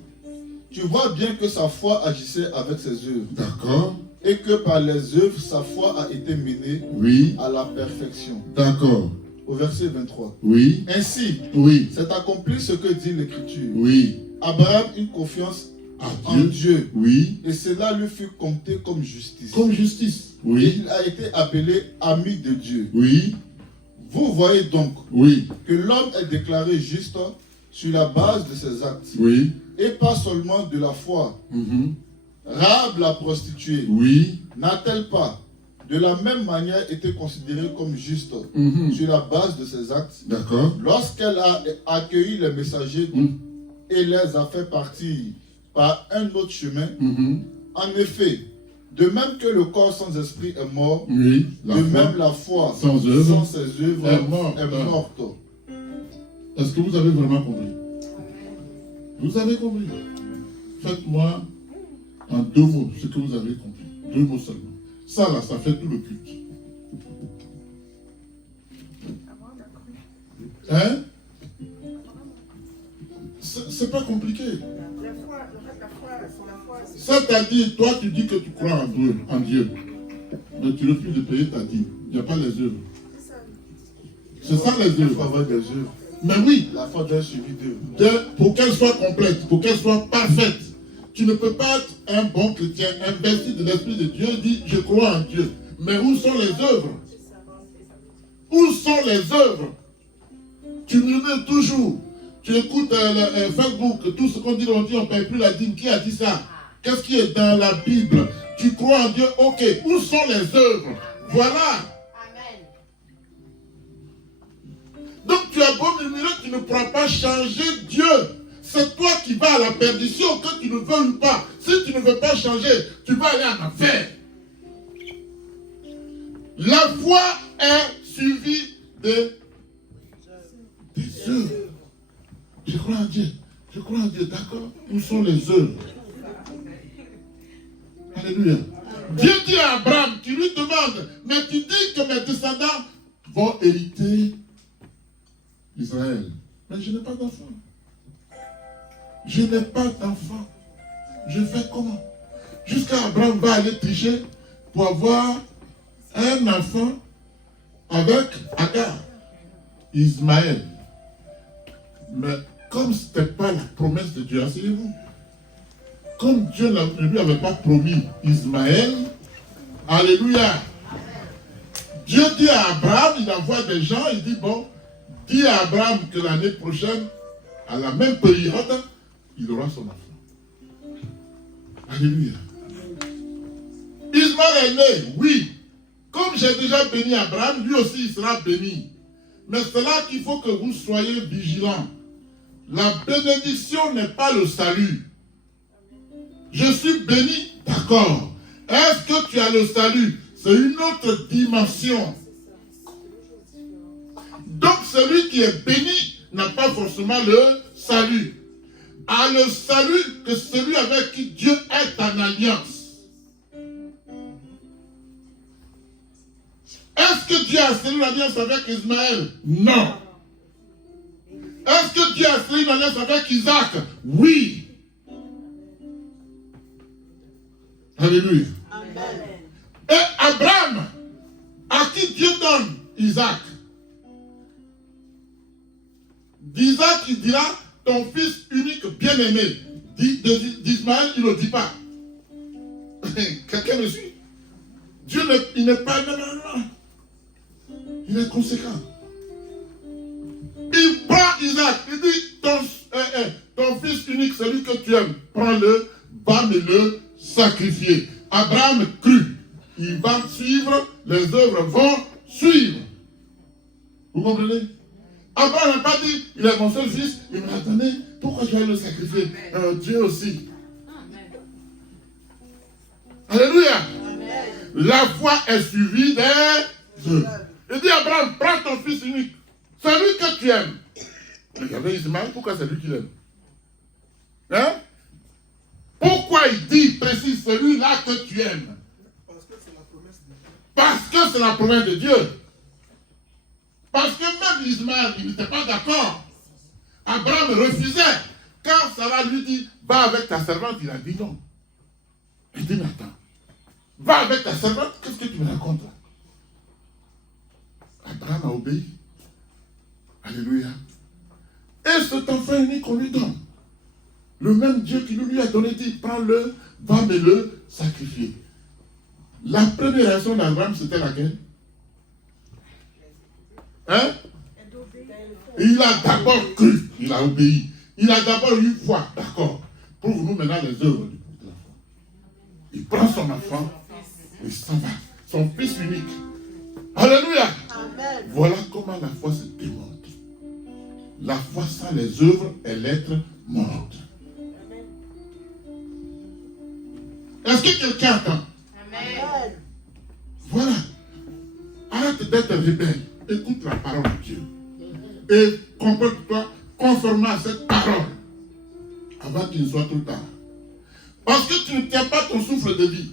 Tu vois bien que sa foi agissait avec ses œuvres D'accord. et que par les œuvres, sa foi a été menée Oui. à la perfection. D'accord. Au verset 23. Oui. Ainsi, Oui. c'est accompli ce que dit l'Écriture. Oui. Abraham eut confiance À en Dieu. Dieu Oui. et cela lui fut compté comme justice. Comme justice. Et Oui. il a été appelé ami de Dieu. Oui. Vous voyez donc Oui. que l'homme est déclaré juste sur la base de ses actes Oui. et pas seulement de la foi. Mhm. Rahab la prostituée Oui. n'a-t-elle pas de la même manière été considérée comme juste Mhm. sur la base de ses actes D'accord. lorsqu'elle a accueilli les messagers Mhm. et les a fait partir par un autre chemin? Mhm. En effet, de même que le corps sans esprit est mort, Oui. de La même foi. la foi sans œuvre sans ses œuvres est morte. est morte. Est-ce que vous avez vraiment compris? Vous avez compris? Faites-moi en 2 mots ce que vous avez compris. 2 mots seulement. Ça là, ça fait tout le culte. Hein? C'est pas compliqué. La foi, en fait, la foi, c'est la foi. c'est- C'est-à-dire, toi tu dis que tu crois en Dieu, mais tu refuses de payer ta dîme. Il n'y a pas les œuvres. C'est ça les Il faut œuvres. avoir des œuvres. Mais oui, La foi doit suivi d'œuvres. pour qu'elle soit complète, pour qu'elle soit parfaite. Tu ne peux pas être un bon chrétien, investi de l'Esprit de Dieu, dit je crois en Dieu. Mais où sont les œuvres? Où sont les œuvres? Tu murmures toujours. Tu écoutes Facebook, tout ce qu'on dit, on ne paye plus la dîme. Qui a dit ça? Qu'est-ce qui est dans la Bible? Tu crois en Dieu, ok. Où sont les œuvres? Voilà. Donc tu as beau murmurer, tu ne pourras pas changer Dieu. C'est toi qui vas à la perdition, que tu ne veux ou pas. Si tu ne veux pas changer, tu vas aller en enfer. La foi est suivie des œuvres. Je crois en Dieu. Je crois en Dieu, d'accord? Où sont les œuvres? Alléluia. Dieu dit à Abraham, tu lui demandes, mais tu dis que mes descendants vont hériter Israël. Mais je n'ai pas d'enfant. Je n'ai pas d'enfant. Je fais comment? Jusqu'à Abraham va aller tricher pour avoir un enfant avec Agar, Ismaël. Mais comme ce n'était pas la promesse de Dieu, asseyez-vous. Comme Dieu ne lui avait pas promis Ismaël, alléluia. Dieu dit à Abraham, il envoie des gens, il dit bon, dis à Abraham que l'année prochaine, à la même période, il aura son enfant. Alléluia. Ismaël est né, oui. Comme j'ai déjà béni Abraham, lui aussi il sera béni. Mais c'est là qu'il faut que vous soyez vigilants. La bénédiction n'est pas le salut. Je suis béni, d'accord. Est-ce que tu as le salut? C'est une autre dimension. Donc celui qui est béni n'a pas forcément le salut. A le salut que celui avec qui Dieu est en alliance. Est-ce que Dieu a scellé l'alliance avec Ismaël? Non. Est-ce que Dieu a scellé l'alliance avec Isaac? Oui. Alléluia. Amen. Et Abraham, à qui Dieu donne Isaac? D'Isaac, il dira, ton fils unique bien-aimé. D'Ismaël, il ne le dit pas. Quelqu'un me suit? Dieu il n'est pas... Non. Il est conséquent. Il prend Isaac, il dit, ton fils unique, celui que tu aimes, prends-le, va me le sacrifier. Abraham crut. Il va suivre, les œuvres vont suivre. Vous comprenez? Abraham n'a pas dit, il est mon seul fils, il m'a donné, pourquoi je vais le sacrifier? Dieu aussi. Alléluia. Amen. La foi est suivie des œuvres. Il dit Abraham, prends ton fils unique, celui que tu aimes. Mais il y avait Ismaël, pourquoi c'est lui qui l'aime? Hein? Pourquoi il dit, précise, celui-là que tu aimes? Parce que c'est la promesse de Dieu. Parce que c'est la promesse de Dieu. Parce que même Ismaël, il n'était pas d'accord. Abraham refusait. Quand Sarah lui dit, va avec ta servante, il a dit non. Il dit, mais attends, va avec ta servante, qu'est-ce que tu me racontes là? Abraham a obéi. Alléluia. Et cet enfant unique qu'on lui donne. Le même Dieu qui lui a donné dit, prends-le, va me le sacrifier. La première réaction d'Abraham, c'était laquelle? Hein? Il a d'abord cru, il a obéi. Il a d'abord eu foi, d'accord. Prouve-nous maintenant les œuvres de l'enfant. Il prend son enfant et s'en va. Son fils unique. Alléluia. Amen. Voilà comment la foi se démontre. La foi sans les œuvres est l'être morte. Est-ce que quelqu'un attend? Amen. Voilà. Arrête d'être rebelle. Écoute la parole de Dieu. Et comporte-toi conformément à cette parole. Avant qu'il ne soit trop tard. Parce que tu ne tiens pas ton souffle de vie.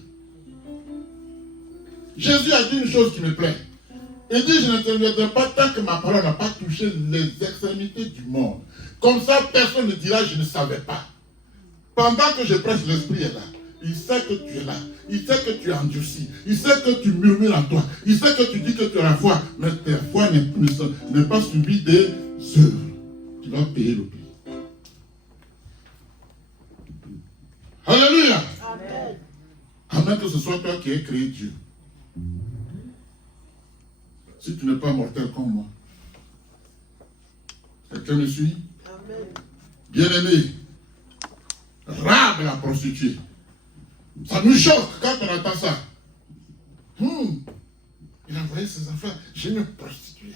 Jésus a dit une chose qui me plaît. Il dit, je ne te reviendrai pas tant que ma parole n'a pas touché les extrémités du monde. Comme ça, personne ne dira, je ne savais pas. Pendant que je prêche, l'Esprit est là. Il sait que tu es là. Il sait que tu es endurci. Il sait que tu murmures en toi. Il sait que tu dis que tu as la foi. Mais ta foi n'est pas suivie des œuvres. Tu vas payer le prix. Alléluia. Amen. Amen, que ce soit toi qui aies créé Dieu. Si tu n'es pas mortel comme moi. Quelqu'un me suit? Amen. Bien-aimé, Rahab la prostituée. Ça nous choque quand on entend ça. Il a envoyé ses enfants chez une prostituée.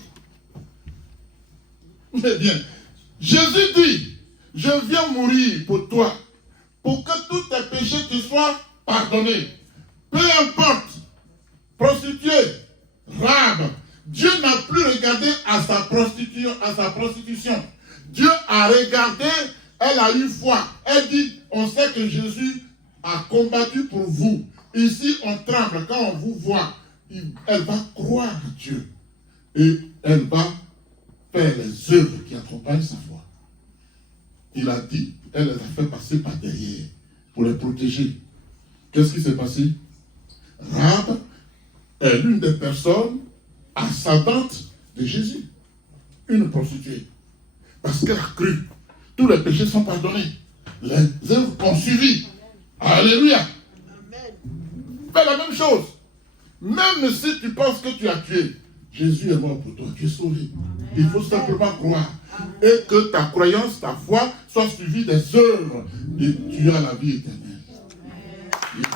Mais bien, Jésus dit, je viens mourir pour toi, pour que tous tes péchés te soient pardonnés. Peu importe, prostituée, Rahab, Dieu n'a plus regardé à sa prostitution. Dieu a regardé, elle a eu foi. Elle dit, on sait que Jésus a combattu pour vous. Ici, on tremble quand on vous voit. Elle va croire à Dieu. Et elle va faire les œuvres qui accompagnent sa foi. Il a dit, elle les a fait passer par derrière pour les protéger. Qu'est-ce qui s'est passé? Rahab est l'une des personnes ascendantes de Jésus. Une prostituée. Parce qu'elle a cru. Tous les péchés sont pardonnés. Les œuvres ont suivi. Alléluia. Amen. Fais la même chose. Même si tu penses que tu as tué, Jésus est mort pour toi. Tu es sauvé. Il faut simplement croire. Et que ta croyance, ta foi soit suivie des œuvres. Et tu as la vie éternelle. Yes.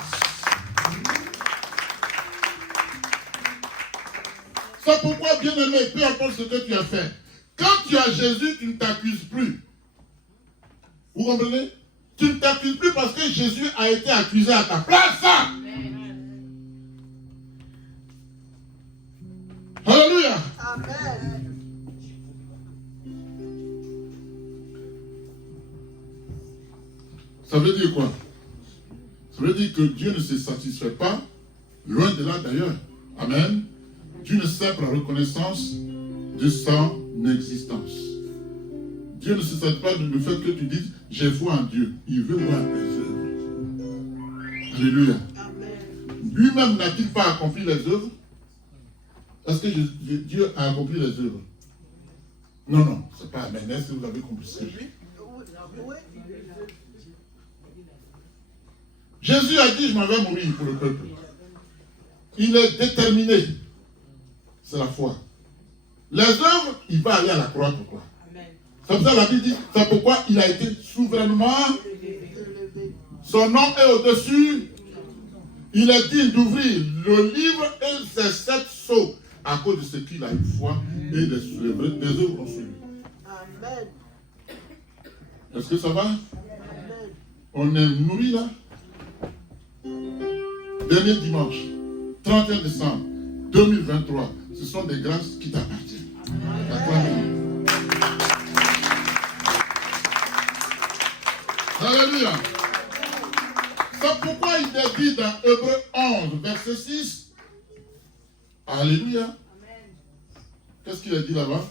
C'est pourquoi, bien-aimé, peu importe ce que tu as fait, quand tu as Jésus, tu ne t'accuses plus. Vous comprenez? Tu ne t'accuses plus parce que Jésus a été accusé à ta place. Alléluia. Amen. Ça veut dire quoi? Ça veut dire que Dieu ne se satisfait pas, loin de là d'ailleurs. Amen. Dieu ne sait la reconnaissance de son existence. Dieu ne se satisfait pas du fait que tu dises j'ai foi en Dieu. Il veut voir tes œuvres. Alléluia. Amen. Lui-même n'a-t-il pas accompli les œuvres? Est-ce que Dieu a accompli les œuvres? Non, non, c'est pas Amen. Est-ce que vous avez compris ce que je dis? Oui. Jésus a dit je m'en vais mourir pour le peuple. Il est déterminé. C'est la foi. Les œuvres, il va aller à la croix. Pourquoi? C'est pour ça que la Bible dit, c'est pourquoi il a été souverainement. Son nom est au-dessus. Il est digne d'ouvrir le livre et ses 7 sceaux à cause de ce qu'il a eu foi et des œuvres ont suivi. Amen. Est-ce que ça va? Amen. On est nourri là. Dernier dimanche, 31 décembre 2023, ce sont des grâces qui t'appartiennent. Alléluia. C'est pourquoi il est dit dans Hébreux 11, verset 6. Alléluia. Qu'est-ce qu'il a dit là-bas?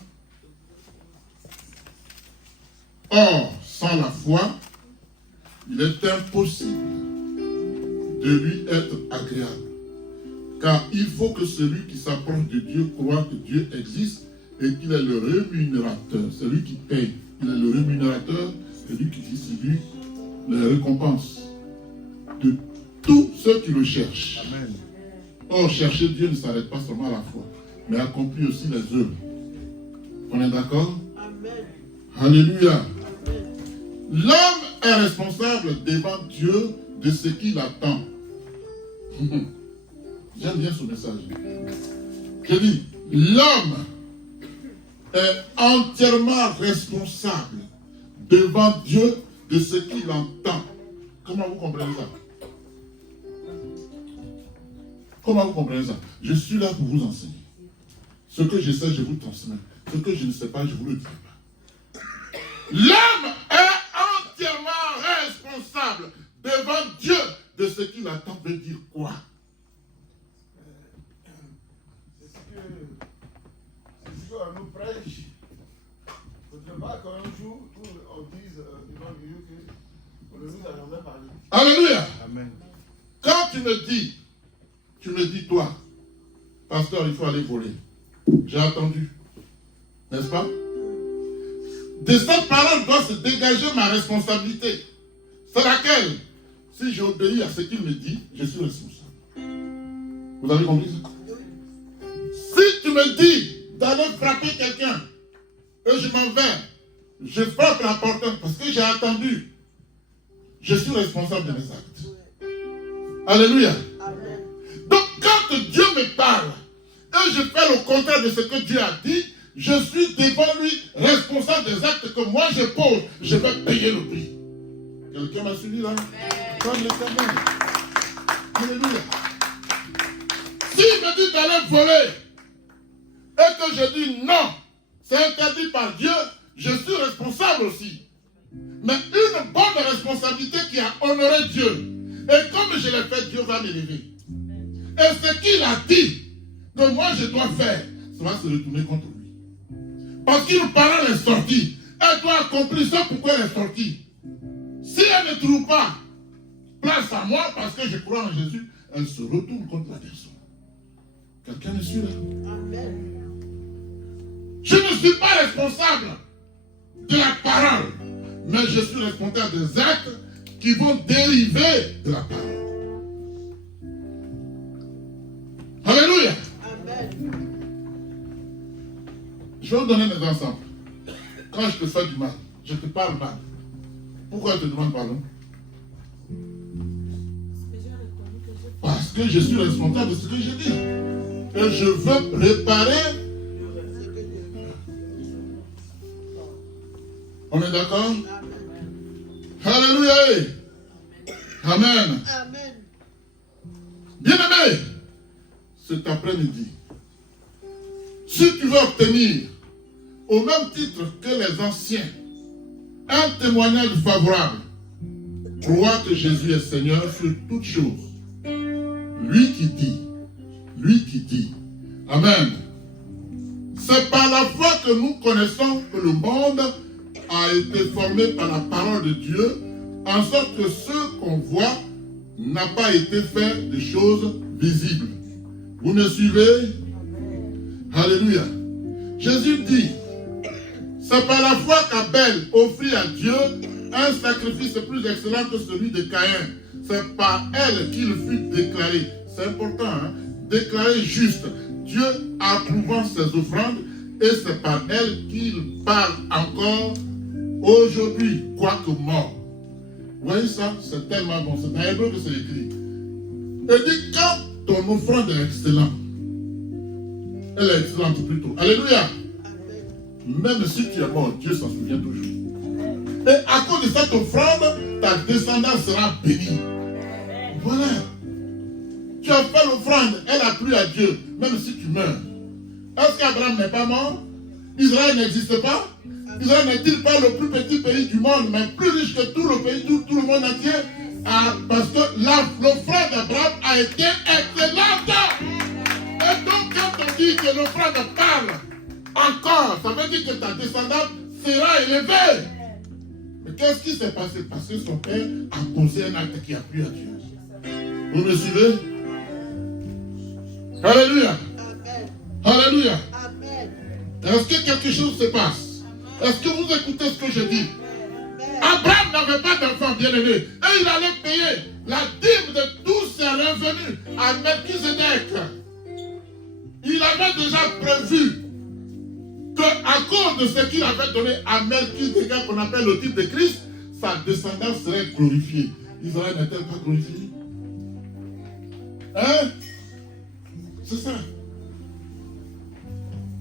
Or, sans la foi, il est impossible de lui être agréable. Car il faut que celui qui s'approche de Dieu croit que Dieu existe et qu'il est le rémunérateur. C'est lui qui paye. Il est le rémunérateur, c'est lui qui distribue les récompenses de tous ceux qui le cherchent. Amen. Or, chercher Dieu ne s'arrête pas seulement à la foi, mais accomplit aussi les œuvres. On est d'accord? Amen. Alléluia. L'homme est responsable devant Dieu de ce qu'il attend. J'aime bien ce message. Je dis, l'homme est entièrement responsable devant Dieu de ce qu'il entend. Comment vous comprenez ça? Comment vous comprenez ça? Je suis là pour vous enseigner. Ce que je sais, je vous transmets. Ce que je ne sais pas, je vous le dis pas. L'homme est entièrement responsable devant Dieu de ce qu'il attend. Veut dire quoi? C'est ce qu'on nous prêche. Il ne faudrait pas qu'un jour, on dise devant Dieu qu'on ne nous a jamais parlé. Alléluia. Amen. Quand tu me dis, toi, pasteur, il faut aller voler. J'ai attendu. N'est-ce pas? De cette parole doit se dégager ma responsabilité. C'est laquelle? Si j'obéis à ce qu'il me dit, je suis responsable. Vous avez compris ça? Si tu me dis d'aller frapper quelqu'un, et je m'en vais, je frappe la porte parce que j'ai attendu, je suis responsable de mes actes. Alléluia. Amen. Donc quand Dieu me parle, et je fais le contraire de ce que Dieu a dit, je suis devant lui responsable des actes que moi je pose. Je vais payer le prix. Quelqu'un m'a suivi là? Comme l'Éternel. Alléluia. S'il me dit d'aller voler, et que je dis non, c'est interdit par Dieu, je suis responsable aussi. Mais une bonne responsabilité qui a honoré Dieu. Et comme je l'ai fait, Dieu va m'élever. Et ce qu'il a dit que moi je dois faire, ça va se retourner contre lui. Parce qu'une parole est sortie. Elle doit accomplir ça pourquoi elle est sortie. Si elle ne trouve pas place à moi parce que je crois en Jésus, elle se retourne contre la personne. Quelqu'un me suit là? Amen. Je ne suis pas responsable de la parole, mais je suis responsable des actes qui vont dériver de la parole. Alléluia. Amen. Je vais vous donner des exemples. Quand je te fais du mal, je te parle mal. Pourquoi je te demande pardon? Parce que je suis responsable de ce que j'ai dit. Et je veux réparer. On est d'accord? Alléluia. Amen. Amen. Bien-aimé, cet après-midi, si tu veux obtenir, au même titre que les anciens, un témoignage favorable, crois que Jésus est Seigneur sur toutes choses. Lui qui dit, Amen. C'est par la foi que nous connaissons que le monde a été formé par la parole de Dieu, en sorte que ce qu'on voit n'a pas été fait de choses visibles. Vous me suivez? Alléluia. Jésus dit, c'est par la foi qu'Abel offrit à Dieu un sacrifice plus excellent que celui de Caïn. C'est par elle qu'il fut déclaré. C'est important, hein? Déclaré juste. Dieu approuvant ses offrandes, et c'est par elle qu'il parle encore aujourd'hui, quoique mort. Vous voyez ça? C'est tellement bon. C'est dans Hébreux que c'est écrit. Il dit, quand ton offrande est excellente, elle est excellente plutôt. Alléluia. Même si tu es mort, Dieu s'en souvient toujours. Et à cause de cette offrande, ta descendance sera bénie. Voilà. Tu as fait l'offrande, elle a plu à Dieu, même si tu meurs. Est-ce qu'Abraham n'est pas mort? Israël n'existe pas? Israël n'est-il pas le plus petit pays du monde, mais plus riche que tout le pays, tout le monde entier? Ah, parce que là l'offrande d'Abraham a été excellente. Et donc, quand on dit que l'offrande parle encore, ça veut dire que ta descendance sera élevée. Mais qu'est-ce qui s'est passé? Parce que son père a posé un acte qui a plu à Dieu. Vous me suivez? Alléluia. Amen. Alléluia. Amen. Est-ce que quelque chose se passe? Est-ce que vous écoutez ce que je dis? Amen. Abraham n'avait pas d'enfant bien-aimé. Et il allait payer la dîme de tous ses revenus à Melchizedek. Il avait déjà prévu qu'à cause de ce qu'il avait donné à Melchizedek, qu'on appelle le type de Christ, sa descendance serait glorifiée. Israël n'est-elle pas glorifiée? Hein? C'est ça.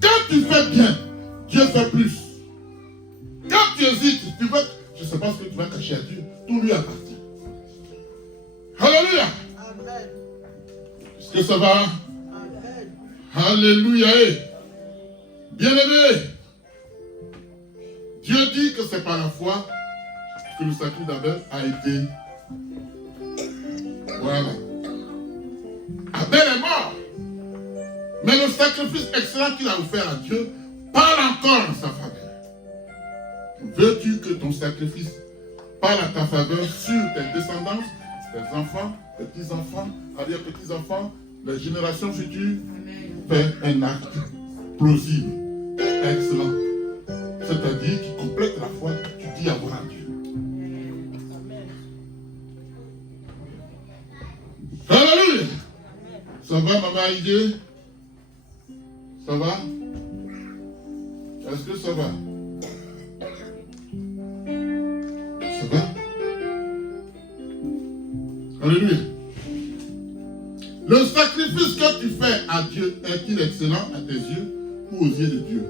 Quand tu fais bien, Dieu fait plus. Quand tu hésites, tu veux, je ne sais pas ce que tu vas cacher à Dieu, tout lui appartient. Alléluia. Amen. Est-ce que ça va? Amen. Alléluia. Bien-aimé, Dieu dit que c'est par la foi que le sacrifice d'Abel a été. Voilà. Abel est mort. Mais le sacrifice excellent qu'il a offert à Dieu parle encore en sa faveur. Veux-tu que ton sacrifice parle à ta faveur sur tes descendants, tes enfants, tes petits-enfants, arrière-petits-enfants, les générations futures? Fais un acte plausible, excellent. C'est-à-dire qui complète la foi que tu dis avoir à Dieu. Alléluia. Ça va, maman Aïdé? Ça va? Est-ce que ça va? Ça va? Alléluia. Le sacrifice que tu fais à Dieu est-il excellent à tes yeux ou aux yeux de Dieu?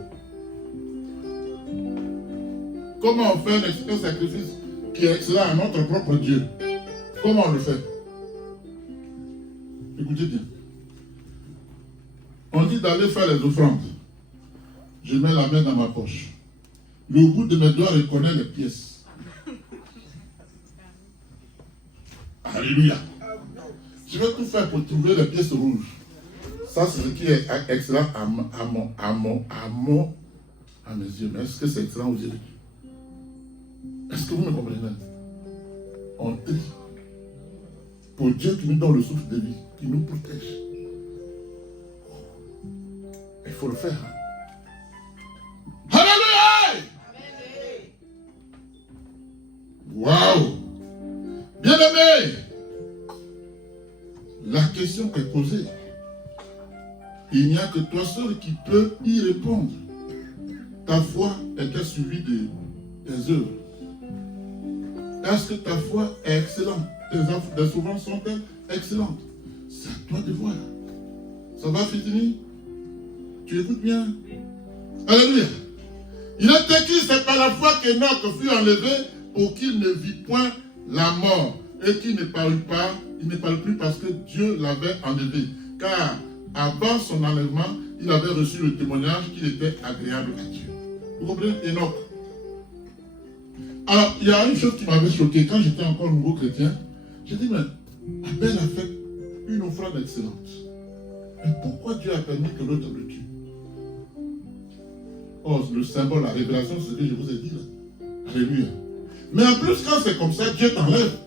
Comment on fait un sacrifice qui est excellent à notre propre Dieu? Comment on le fait? Écoutez bien. On dit d'aller faire les offrandes. Je mets la main dans ma poche. Le bout de mes doigts reconnaît les pièces. Alléluia. Je vais tout faire pour trouver les pièces rouges. Ça, c'est ce qui est excellent à mes yeux. Mais est-ce que c'est excellent aux yeux de Dieu? Est-ce que vous me comprenez? On trie. Pour Dieu qui nous donne le souffle de vie, qui nous protège. Il faut le faire. Alléluia! Waouh! Bien-aimé, la question est posée. Il n'y a que toi seul qui peux y répondre. Ta foi est-elle suivie de tes œuvres? Est-ce que ta foi est excellente? Tes souffrances sont-elles excellentes? C'est à toi de voir. Ça va, Fitini? Tu écoutes bien? Alléluia. Il est écrit, c'est par la foi qu'Enoch fut enlevé pour qu'il ne vit point la mort et qu'il ne parle pas, il ne parle plus parce que Dieu l'avait enlevé. Car avant son enlèvement, il avait reçu le témoignage qu'il était agréable à Dieu. Vous comprenez? Enoch. Alors, il y a une chose qui m'avait choqué. Quand j'étais encore nouveau chrétien, j'ai dit, mais Abel a fait une offrande excellente. Mais pourquoi Dieu a permis que l'autre le tue? Oh, le symbole, la révélation, c'est ce que je vous ai dit là. Alléluia. Mais en plus, quand c'est comme ça, Dieu t'enlève.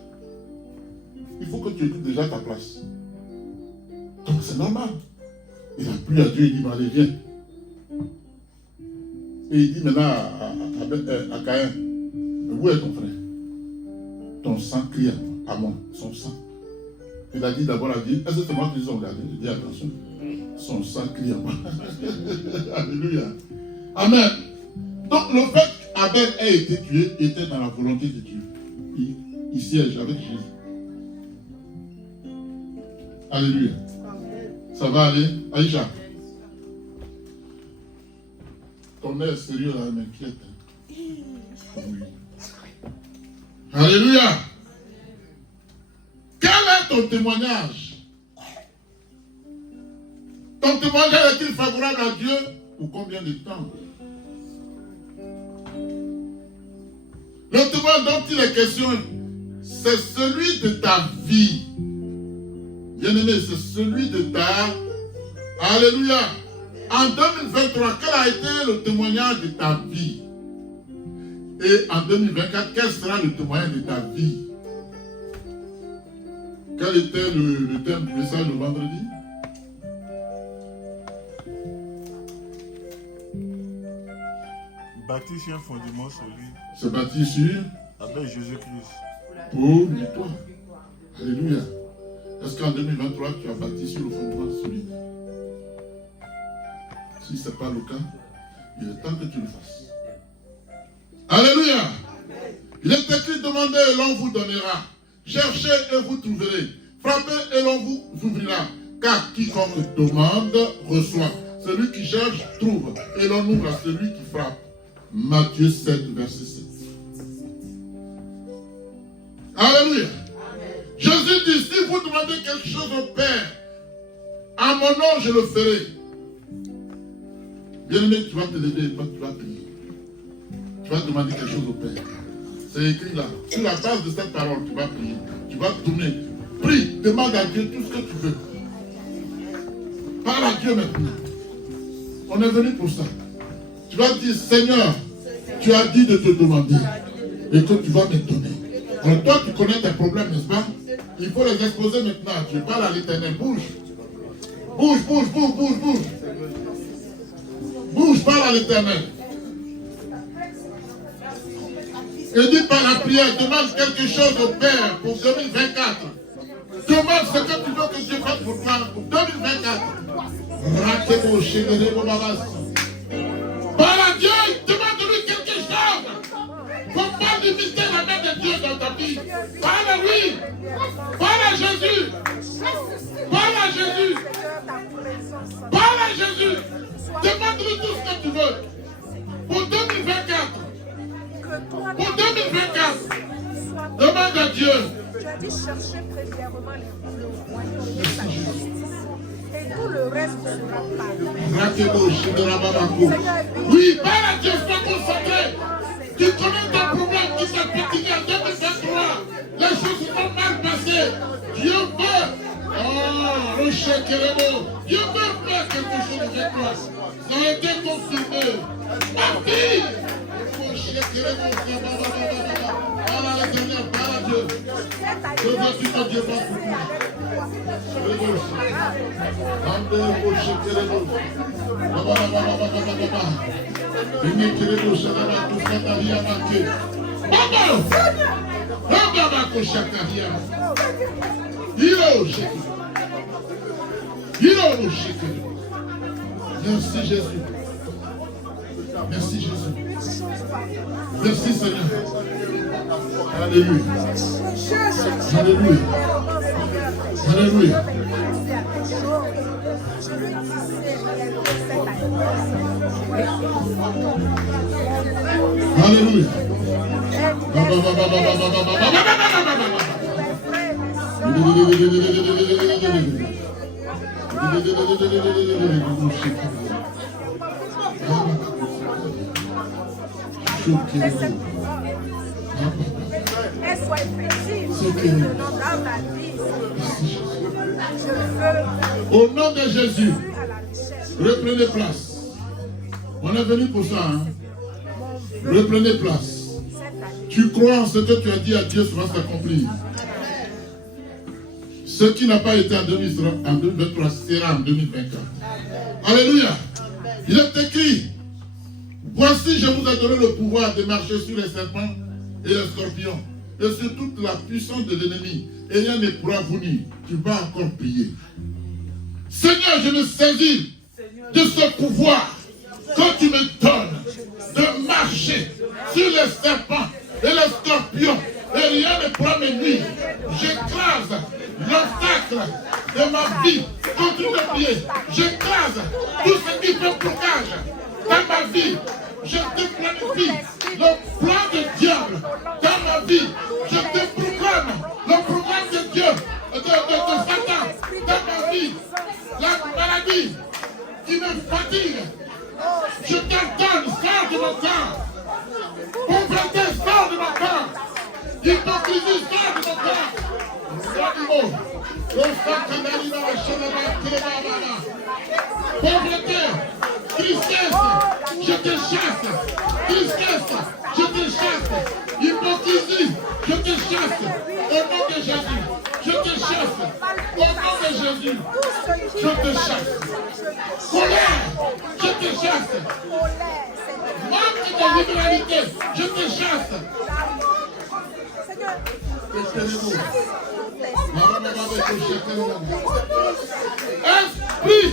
Il faut que tu écoutes déjà ta place. Donc c'est normal. Il a plu à Dieu, il dit, mais allez, viens. Et il dit maintenant à Caïn, où est ton frère? Ton sang crie à moi, son sang. Il a dit d'abord, est-ce que c'est moi qui les ai regardés? Il dit, attention, son sang crie à moi. Alléluia. Amen. Donc le fait qu'Abel ait été tué était dans la volonté de Dieu. Il siège avec Jésus. Alléluia. Ça va aller? Aïcha. Ton air sérieux là m'inquiète. Oui. Alléluia. Quel est ton témoignage? Ton témoignage est-il favorable à Dieu? Pour combien de temps? Le témoignage dont il est question, c'est celui de ta vie. Bien-aimé, c'est celui de ta... Alléluia. En 2023, quel a été le témoignage de ta vie? Et en 2024, quel sera le témoignage de ta vie? Quel était le thème du message le vendredi? Bâti sur un fondement solide. Se bâti sur Avec Jésus-Christ. pour victoire. Alléluia. Est-ce qu'en 2023, tu as bâti sur le fondement solide? Si ce n'est pas le cas, il est temps que tu le fasses. Alléluia. Il est écrit, demandez et l'on vous donnera. Cherchez et vous trouverez. Frappez et l'on vous ouvrira. Car quiconque demande, reçoit. Celui qui cherche, trouve. Et l'on ouvre à celui qui frappe. Matthieu 7, verset 7. Alléluia. Jésus dit, si vous demandez quelque chose au Père, à mon nom, je le ferai. Bien-aimé, tu vas te lever et tu vas prier. Tu vas demander quelque chose au Père. C'est écrit là. Sur la base de cette parole, tu vas prier. Tu vas tourner. Prie, demande à Dieu tout ce que tu veux. Parle à Dieu maintenant. On est venu pour ça. Tu vas dire, Seigneur, tu as dit de te demander et que tu vas me donner. Alors toi, tu connais tes problèmes, n'est-ce pas? Il faut les exposer maintenant. Tu parles à l'Éternel. Bouge. Bouge, bouge, bouge, bouge, bouge. Bouge, parle à l'Éternel. Et dis par la prière, demande quelque chose au Père pour 2024. Demande ce que tu veux que Dieu fasse pour toi pour 2024. Parle à Dieu, demande-lui quelque chose. Comprends du mystère la main de Dieu dans ta vie. Parle à lui. Parle à Jésus. Parle à Jésus. Parle à Jésus. Demande-lui tout ce que tu veux. Pour 2024. Pour 2024. Demande à Dieu. Tu as dit chercher premièrement le royaume de sa justice. Et tout le reste sera pardonné. Oui, parle à Dieu, sois concentré. Tu connais ton problème qui s'est fatigué en 2023. Les choses sont mal passées. Dieu veut. Oh, le chèque est beau. Dieu veut faire quelque chose avec toi. Ça a été confirmé. Ma fille. Le chèque est beau. Parle à l'Éternel, parle à Dieu. Je veux que Dieu fasse pour toi. Merci Jésus. Merci Jésus. Merci Seigneur. Alléluia. Alléluia. Alléluia. Alléluia. Elle soit effective dans ma vie. Je veux. Au nom de Jésus, reprenez place. On est venu pour ça. Hein? Reprenez place. Tu crois en ce que tu as dit à Dieu, cela s'accomplir. Ce qui n'a pas été en 2023 sera en 2024. Alléluia. Il est écrit, voici je vous ai donné le pouvoir de marcher sur les serpents et les scorpions et sur toute la puissance de l'ennemi. Et rien ne pourra vous nuire. Tu vas encore prier. Seigneur, je me saisis de ce pouvoir que tu me donnes de marcher sur les serpents et les scorpions et rien ne pourra me nuire. J'écrase l'obstacle de ma vie. Continue de prier. J'écrase tout ce qui fait blocage dans ma vie. Je te planifie le plan du diable dans ma vie. Je te proclame le programme de Dieu, de Satan dans ma vie. La maladie qui me fatigue, je t'ordonne, sors de mon corps. Pauvreté, sors de mon corps. Hypocrisie, sors de mon corps. Pauvreté, tristesse, je te chasse. Tristesse, je te chasse. Hypocrisie, je te chasse. Au nom de Jésus, je te chasse. Au nom de Jésus, je te chasse. Colère, je te chasse. Manque de libéralité, je te chasse. Esprit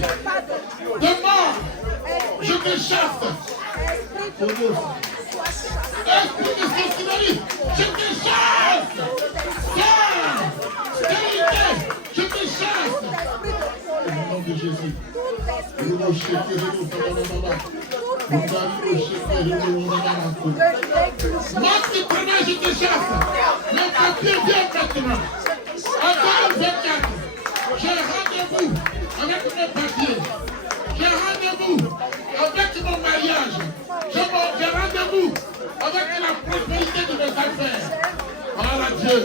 de mort, je te chasse. Esprit de sorcellerie, je te chasse. Stérilité, je te chasse. Au nom de Jésus. Manque de travail, je te chasse. Mon papier vient maintenant. Encore 24. J'ai rendez-vous avec mes papiers. J'ai rendez-vous avec mon mariage. J'ai rendez-vous avec la prospérité de mes affaires. Voilà Dieu.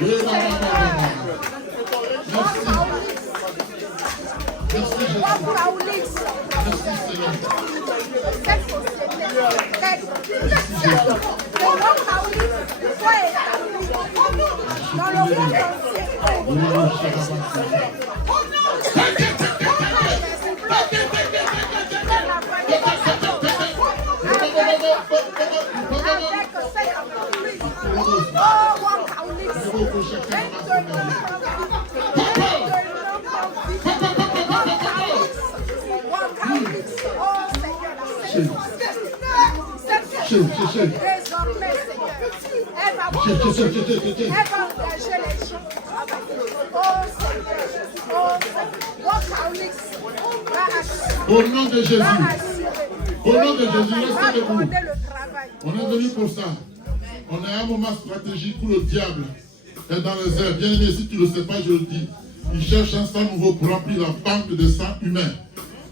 Désormais, Seigneur, elle va engager les gens avec nous. Oh Seigneur, Au nom de Jésus. Au nom de Jésus, restez debout. On est venu pour ça. On est à un moment stratégique où le diable est dans les airs. Bien aimé, si tu ne le sais pas, je le dis. Il cherche un sang nouveau pour remplir la banque de sang humain.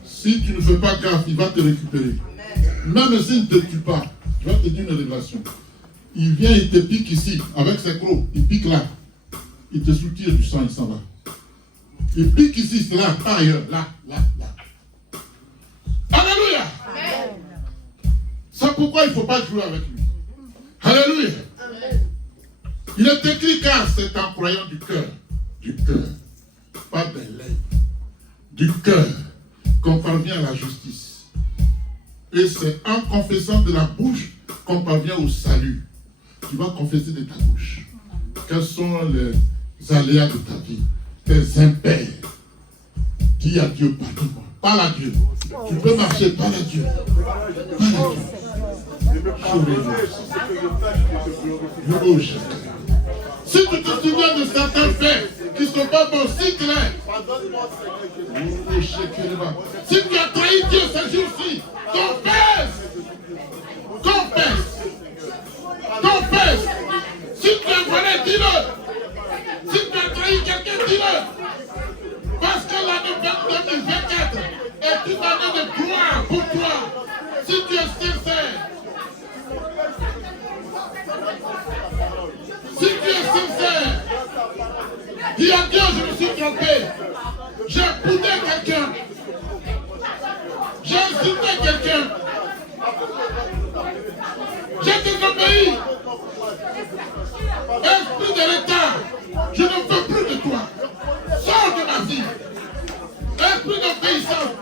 Si tu ne fais pas gaffe, il va te récupérer. Même s'il ne te tue pas, je vais te dire une révélation. Il vient, il te pique ici, avec ses crocs. Il pique là. Il te soutire du sang, il s'en va. Il pique ici, c'est là, pas ailleurs. Là. Alléluia. Amen. C'est pourquoi il ne faut pas jouer avec lui. Alléluia. Amen. Il est écrit car c'est en croyant du cœur, pas des lèvres, du cœur qu'on parvient à la justice. Et c'est en confessant de la bouche qu'on parvient au salut. Tu vas confesser de ta bouche. Quels sont les aléas de ta vie, tes impairs. Dis à Dieu, pardonne-moi. Parle à Dieu. Tu peux marcher, parle à Dieu. Si tu te souviens de certains faits qui ne sont pas bons, si clairs. Si tu as trahi Dieu ce jour-ci, confesse. Si tu as volé, dis-le. Si tu as trahi quelqu'un, dis-le. Parce que l'année 2024 est une année de gloire pour toi. Si tu es sincère. Si tu es sincère, dis à Dieu, je me suis trompé. J'ai boudé quelqu'un. J'ai insulté quelqu'un. J'ai désobéi. Esprit de l'État, je ne veux plus de toi. Sors de ma vie. Esprit d'obéissance,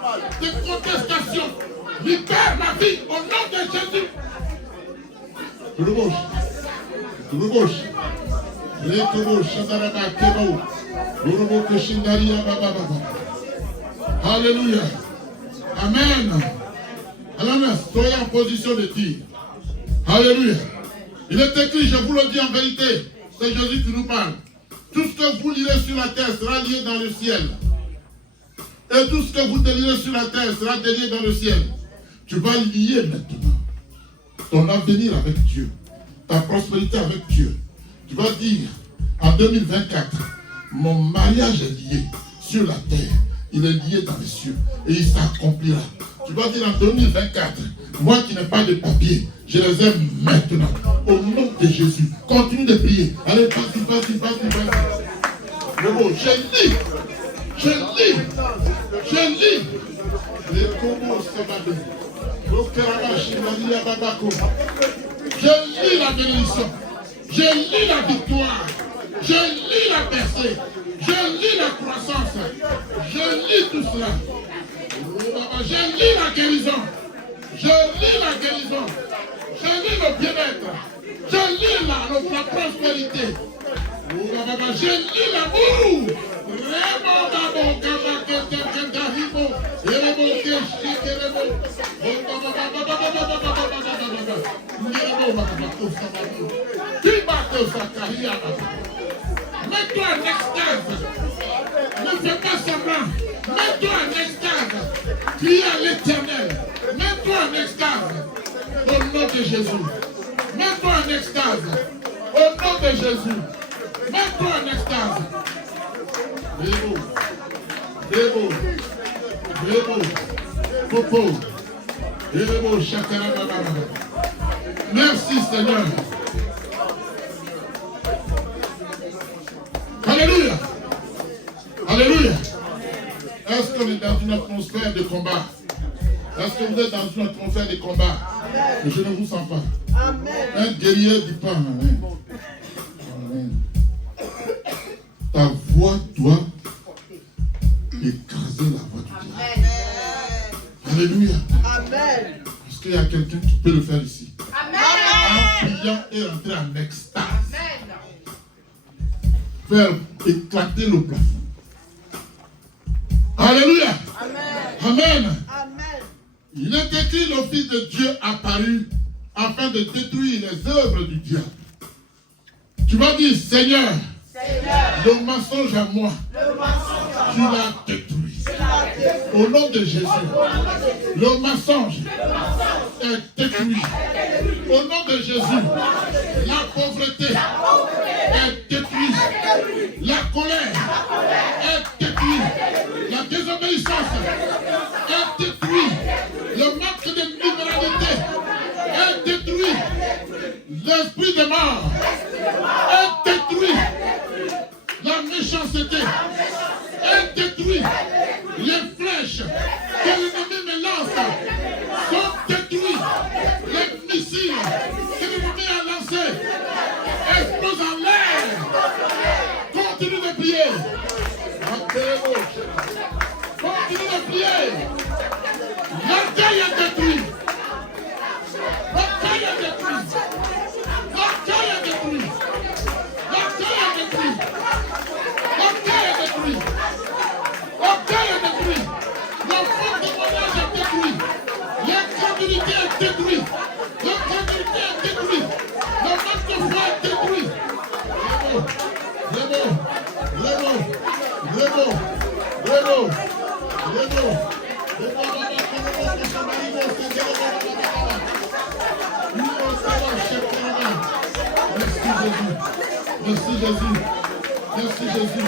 de contestation, libère ma vie au nom de Jésus. Tout le gauche. Alléluia. Amen. Alors, soyez en position de dire. Alléluia. Il est écrit, je vous le dis en vérité, c'est Jésus qui nous parle. Tout ce que vous lirez sur la terre sera lié dans le ciel. Et tout ce que vous délirez sur la terre sera délié dans le ciel. Tu vas lier maintenant ton avenir avec Dieu, ta prospérité avec Dieu. Tu vas dire, en 2024, mon mariage est lié sur la terre. Il est lié dans les cieux. Et il s'accomplira Tu vas dire en 2024, moi qui n'ai pas de papier, je les aime maintenant. Au nom de Jésus. Continue de prier. Allez, vas-y. Le mot, je lis. Les Congo Sabadou. Je lis la bénédiction. Je lis la victoire. Je lis la percée. Je lis la croissance. Je lis tout cela. Je lis la guérison. Je lis la guérison. Je lis le bien-être. Je lis la prospérité. Je lis l'amour. Mets-toi en extase. Ne fais pas semblant. Mets-toi en extase. Prie à l'Éternel. Mets-toi en extase. Au nom de Jésus. Mets-toi en extase. Au nom de Jésus. Mets-toi en extase. Débo. Popo. Débo, chakara. Merci Seigneur. Alléluia. Alléluia. Est-ce qu'on est dans une atmosphère de combat? Est-ce que vous êtes dans une atmosphère de combat? Amen. Je ne vous sens pas. Amen. Un guerrier du pain. Amen. Amen. Ta voix doit écraser la voix du diable. Alléluia. Amen. Est-ce qu'il y a quelqu'un qui peut le faire ici? Amen. En priant et entrer en extase. Amen. Faire éclater le plafond. Alléluia. Amen. Amen. Il est écrit, le Fils de Dieu apparu afin de détruire les œuvres du diable. Tu vas dire, Seigneur, le mensonge à moi, tu l'as détruit. Au nom de Jésus, le mensonge est détruit. Au nom de Jésus, la pauvreté est détruite. La colère est détruite. La désobéissance est détruite. Le manque de libéralité est détruit. L'esprit de mort est détruit. La méchanceté est détruite. Les flèches que l'ennemi me lance sont détruites. Les missiles que l'ennemi a lancés explosent en l'air. Continue de prier. Continue de prier. L'orgueil est détruit. L'orgueil est détruit. L'orgueil est détruit. L'orgueil est détruit. L'orgueil est détruit. L'orgueil est détruit. Le fond de témoignage est détruit. L'incrédulité est détruite. L'incrédulité est détruite. Le manque de foi est détruit. Merci Jésus. Merci Jésus.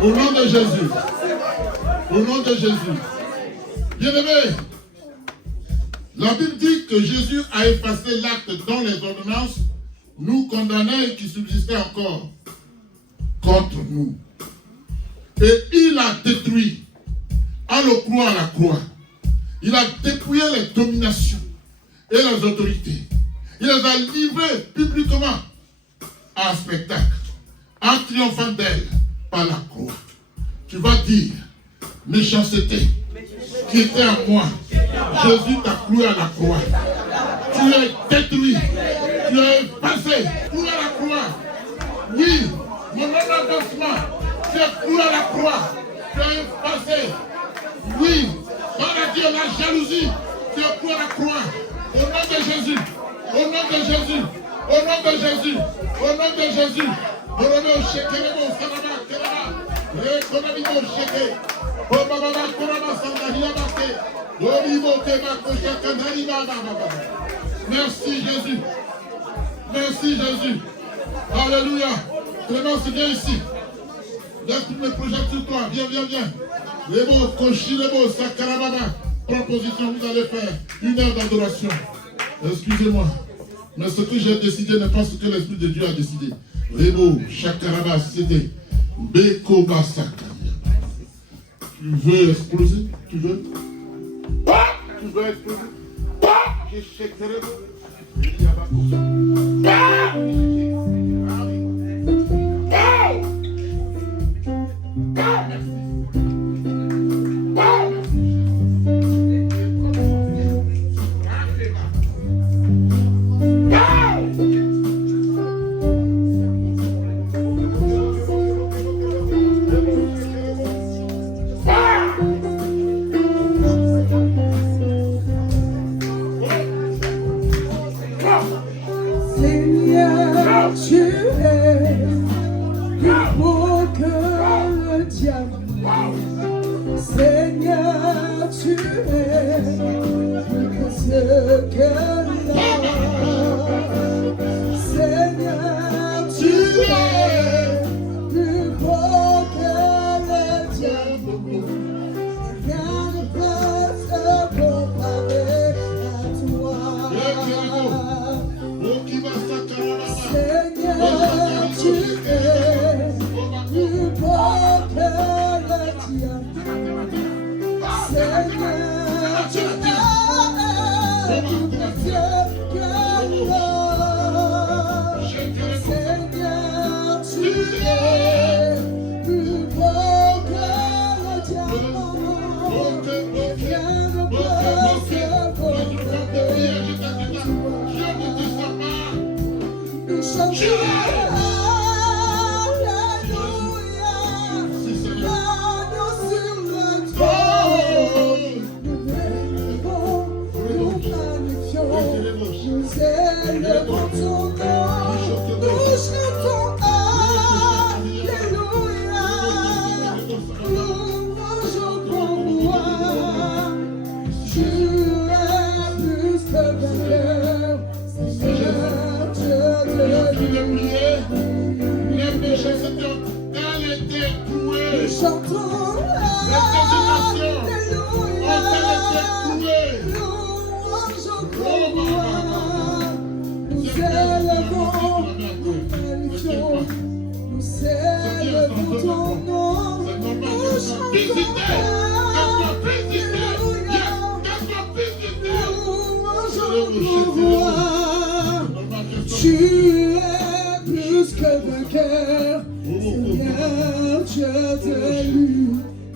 Au nom de Jésus. Au nom de Jésus. Bien-aimés, la Bible dit que Jésus a effacé l'acte dont les ordonnances nous condamnaient et qui subsistaient encore contre nous. Et il a détruit, à le croire à la croix, il a dépouillé les dominations et les autorités. Il les a livrées publiquement à un spectacle, en triomphant d'elles par la croix. Tu vas dire, méchanceté qui était en moi, Jésus t'a cloué à la croix. Tu es détruit, tu es effacé, cloué à la croix. Oui, mon avancement, tu es cloué à la croix, tu es effacé. Oui, maladie, la jalousie, tu es cloué à la croix. Au nom de Jésus, au nom de Jésus, au nom de Jésus, au nom de Jésus. Au nom de Jésus. Merci Jésus. Merci Jésus. Alléluia. Clémence, viens ici. Laisse toutes mes projets sur toi. Viens. Les mots, Koshi, les mots, Sakarababa. Proposition, vous allez faire 1 heure d'adoration. Excusez-moi. Mais ce que j'ai décidé n'est pas ce que l'Esprit de Dieu a décidé. Rebo, Shakaraba, CD, Beko, Basaka. Tu veux exploser? Tu veux? Tu veux exploser? Seigneur, tu es plus beau que le diamant. Seigneur, tu es plus précieux que l'or. Seigneur, tu es plus beau que le diamant. Rien ne peut se comparer à toi. Seigneur, tu es plus beau que le diamant. Seigneur, tu es plus précieux que l'or. Seigneur, tu es plus beau que le diamant. Rien ne peut se comparer à toi. Nous chantons Alléluia, l'agneau sur le trône. Nous élevons, nous magnifions, nous élevons ton nom. Nous chantons Alléluia, louange pour moi. Tu es plus que vainqueur, Seigneur, Les péchés s'étaient elle était douée. nous chantons Alléluia, louange pour moi. Nous élevons, nous magnifions, nous élevons ton nom. Nous chantons Alléluia, louange pour moi. Tu es plus que vainqueur, Seigneur, Dieu de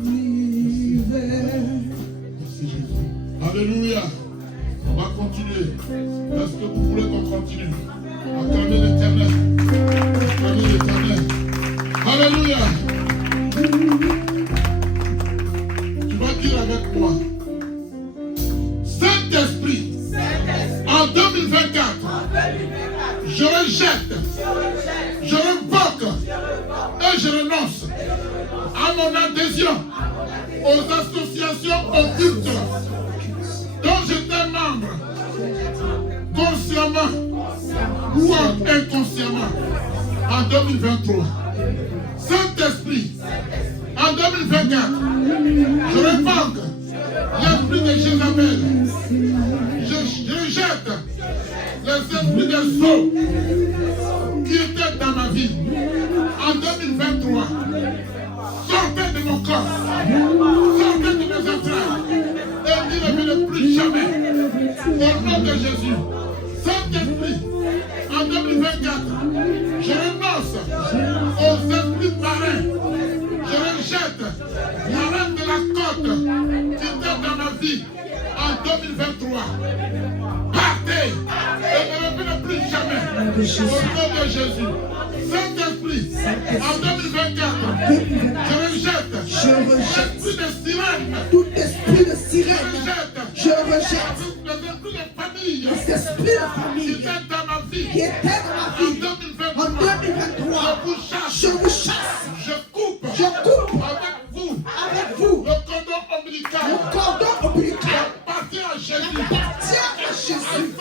l'univers. Merci Jésus. Alléluia. On va continuer. Est-ce que vous voulez qu'on continue? Acclamez l'Éternel. Acclamez l'Éternel. Alléluia. Tu vas dire avec moi. Saint-Esprit, en 2024, je rejette, je revoque et je renonce à mon adhésion aux associations occultes dont j'étais membre, consciemment ou inconsciemment, en 2023. Saint-Esprit, en 2024, je revoque l'esprit de Jézabel. Je rejette les esprits des eaux qui étaient dans ma vie. En 2023, sortez de mon corps, sortez de mes entrailles et n'y revenez plus jamais. Au nom de Jésus, Saint-Esprit, en 2024, je renonce aux esprits marins. Je rejette la reine de la côte qui était dans ma vie en 2023. Partez et ne revenez plus jamais. Au nom de Jésus. Saint-Esprit, en 2024, je rejette l'esprit de sirène. Tout esprit de sirène, je rejette. Les esprits de famille qui étaient dans ma vie en 2023. Je vous chasse. Je coupe ombilical Le cordon ombilical appartient à Jésus. appartient à Jésus.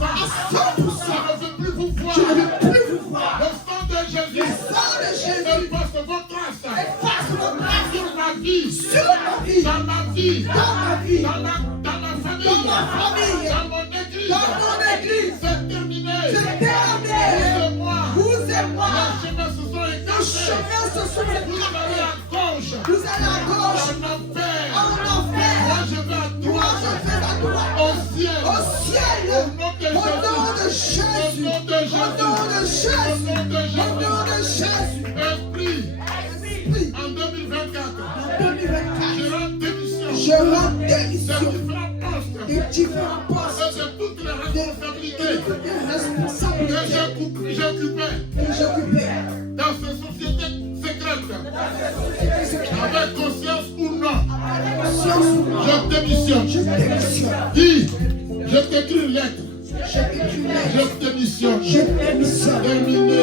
À 100%. Je ne veux plus vous voir. Je ne veux plus vous voir. Le sang de Jésus. Le sang de Jésus Efface vos traces. efface vos traces Sur ma vie. sur ma vie, Dans ma vie. dans ma vie, Dans ma famille. dans ma famille, Dans mon église. dans mon église. C'est terminé. C'est terminé. C'est moi. Vous et moi, Les chemins se sont nos écartés. chemins se sont Vous écartés. allez à gauche. Vous allez à gauche, En enfer. en enfer. Moi je vais à Moi, droite. je vais à droite. Au ciel. Au ciel. Au nom de Au nom de Jésus. Jésus. Au nom de Au nom de Jésus. Jésus. Au nom de Au nom de Jésus. Jésus. Esprit. Oui. En 2024. En 2024, Je rends démission. je rends De démission différents postes. des différents postes, Et de toutes les de responsabilités toutes les que responsabilités j'occupais que j'occupais. dans ces sociétés secrètes. Avec conscience ou non. Conscience ou non, Je démissionne. je démissionne. Dis, je t'écris une lettre. Je démissionne. Je démissionne. Je démissionne. Terminé.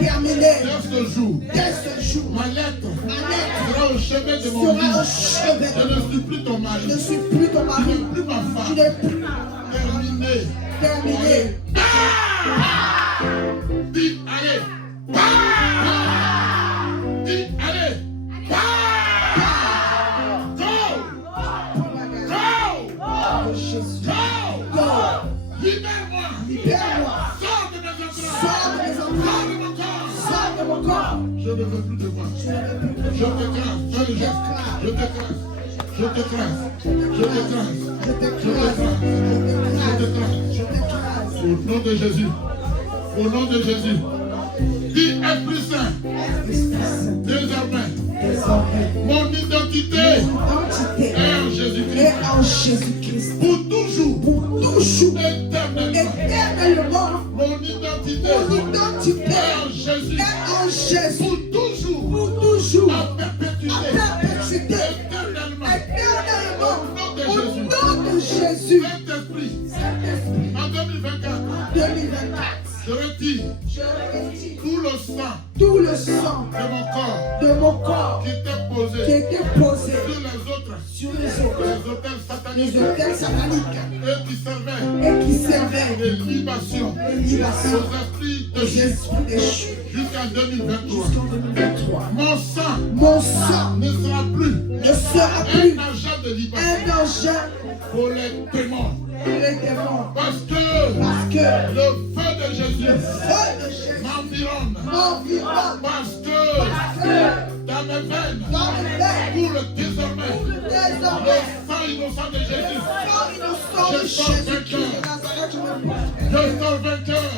Terminé. Dès ce jour, Dès ce jour, ma lettre ma lettre sera au chevet de mon sera au lit. chevet. Je ne suis plus ton Je mari. ne suis plus ton Tu mari. n'es plus ma Tu femme. n'es plus Terminé. terminé. Dis, allez. Dis, allez. Go. Go. Jésus. Go. Go. Libère-moi. Libère-moi. Sors de mes entrailles. Sors de mes entrailles. Sors de mon corps. Sors de mon corps. Je ne veux plus te voir. Je ne veux plus te Je voir. t'écrase. Fais le geste. Je t'écrase. Je t'écrase. Je t'écrase. Je t'écrase. Je t'écrase. Je t'écrase. Au nom de Jésus. Au nom de Jésus. Dis Esprit Saint. Désormais, Désormais, mon identité identité est en Jésus-Christ. est en Jésus-Christ. Pour toujours. Pour toujours, Éternellement. éternellement, Mon identité mon identité est en Jésus. est en Jésus. Pour toujours. Pour toujours, À à perpétuité. perpétuité, Éternellement. éternellement, Au nom de au Jésus. nom de Jésus. Saint-Esprit. Saint-Esprit, En 2024. 2024, Je retire je retire tout le sang tout le sang de mon corps de mon corps qui était qui posé était posé sur les autres, sur les autres, les hôtels sataniques les autels sataniques et qui servaient et qui servaient de libation de libation aux esprits de aux Jésus esprits déchus jusqu'en 2023. jusqu'en 2023. Mon sang Mon sang ne sera plus ne sera plus un agent de libation un danger pour les démons. pour les démons. Parce que Parce que le feu de Jésus le feu de Jésus m'environne. m'environne. Parce que dans mes veines Dans les veines, coule désormais le désormais, sang innocent de Jésus. sang innocent de Jésus-Christ de Nazareth, je me porte. Je sors vainqueur.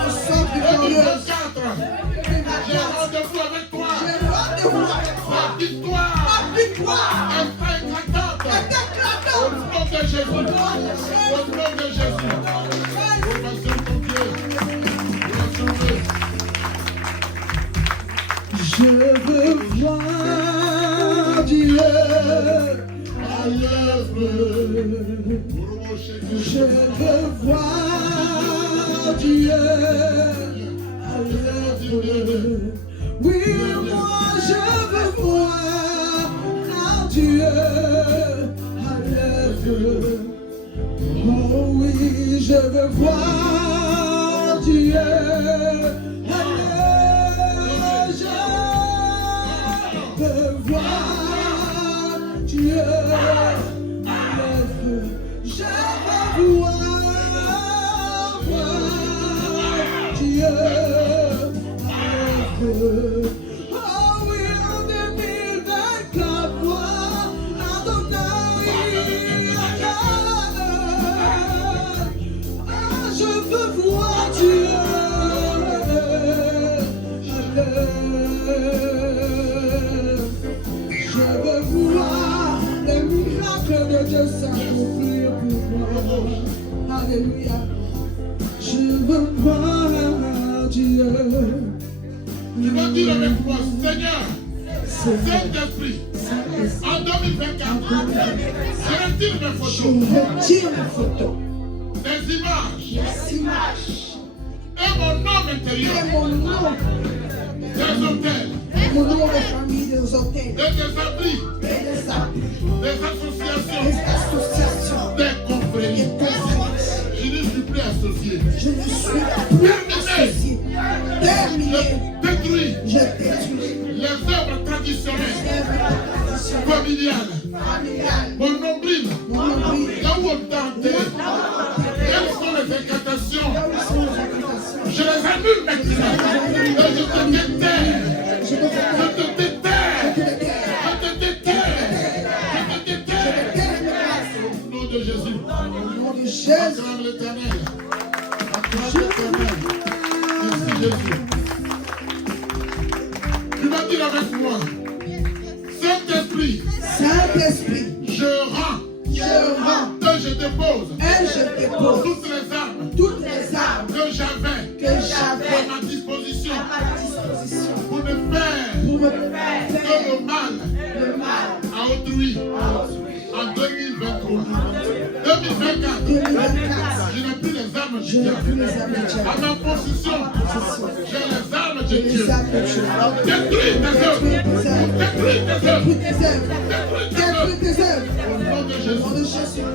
Je sors victorieux. 2024. J'ai rendez-vous avec toi. J'ai rendez-vous avec toi. La victoire Ma victoire est éclatante. est Au éclatante. nom de Jésus. Au nom de Jésus. On va sur ton pied. On va sauver. Je veux voir Dieu à l'œuvre. Je veux voir Dieu à l'œuvre. Oui, moi je veux voir Dieu à l'œuvre. Oh oui, je veux voir Dieu à l'œuvre. Je veux voir Dieu à l'œuvre. Je veux voir Dieu à l'œuvre. Oh oui, en 2024, moi, Adonai, je veux voir Dieu à l'œuvre. Je veux voir les miracles de Dieu s'accomplir pour moi. Alléluia. Je veux voir Dieu. Tu vas dire avec moi, Seigneur, Seigneur, Saint-Esprit, Saint-Esprit, en 2024, je retire mes je photos, retire mes photos, des images les images et mon nom et intérieur, mon nom, des hôtels, mon nom de famille des hôtels des esprits, et des abris, associations, des associations, des des confréries. conférences. Je ne suis plus associé. Je ne suis plus associé. Terminé. Je détruis Je détruis les œuvres traditionnelles, les traditions familiales, familiales. mon nombril, Mon nombril. là où on tentait, quelles sont les incantations, je les annule maintenant. Et je te déterre. Je te Je te déterre. Je te déterre. Je te déterre. Au nom de Jésus. Au nom de Jésus. Acclame l'Éternel. Acclame l'Éternel. Merci Jésus. Tu vas dire avec moi. Saint-Esprit, Saint-Esprit, je rends je rends et je dépose et je dépose toutes les armes toutes les armes que j'avais que j'avais à ma disposition à ma disposition pour ne faire pour me que faire le mal le mal à autrui en 2023. 2024, 2024. je n'ai plus les armes du Je n'ai plus diable. les armes du diable. À ma possession, j'ai les armes de J'ai Dieu. les armes de Dieu. Détruis tes œuvres. Détruis tes œuvres. Détruis tes œuvres. Détruis tes œuvres. Détruis tes œuvres. Au nom de Au nom de Jésus. Jésus.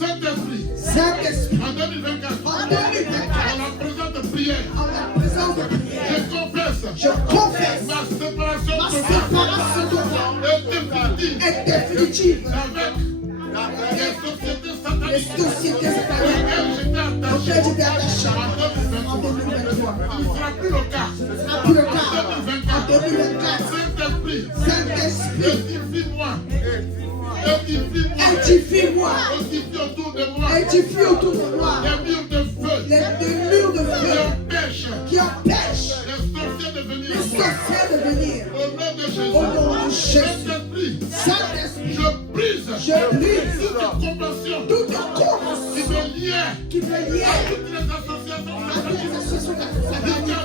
Saint-Esprit, Saint-Esprit, en 2024, en 2024, à la présente prière, en la présence de prière, je confesse je confesse ma séparation ma totale séparation totale et définitive et définitive avec les sociétés des sataniques sociétés sataniques auxquelles j'étais attaché auxquelles j'étais attaché en en 2023. 2023. Il ne sera plus le cas. Ce ne sera plus le cas En en 2024. Saint-Esprit, Saint-Esprit, édifie-moi. Édifie-moi. édifie-moi, Édifie autour de moi édifie autour de moi des murs de feu les murs de qui feu empêchent qui empêchent les sorciers de venir les à moi. sorciers de venir. Au nom de Jésus. Au nom de Jésus. Saint-Esprit, Saint-Esprit, je brise je brise toute compassion toute qui convention me liait qui me à lie toutes les associations à toutes les associations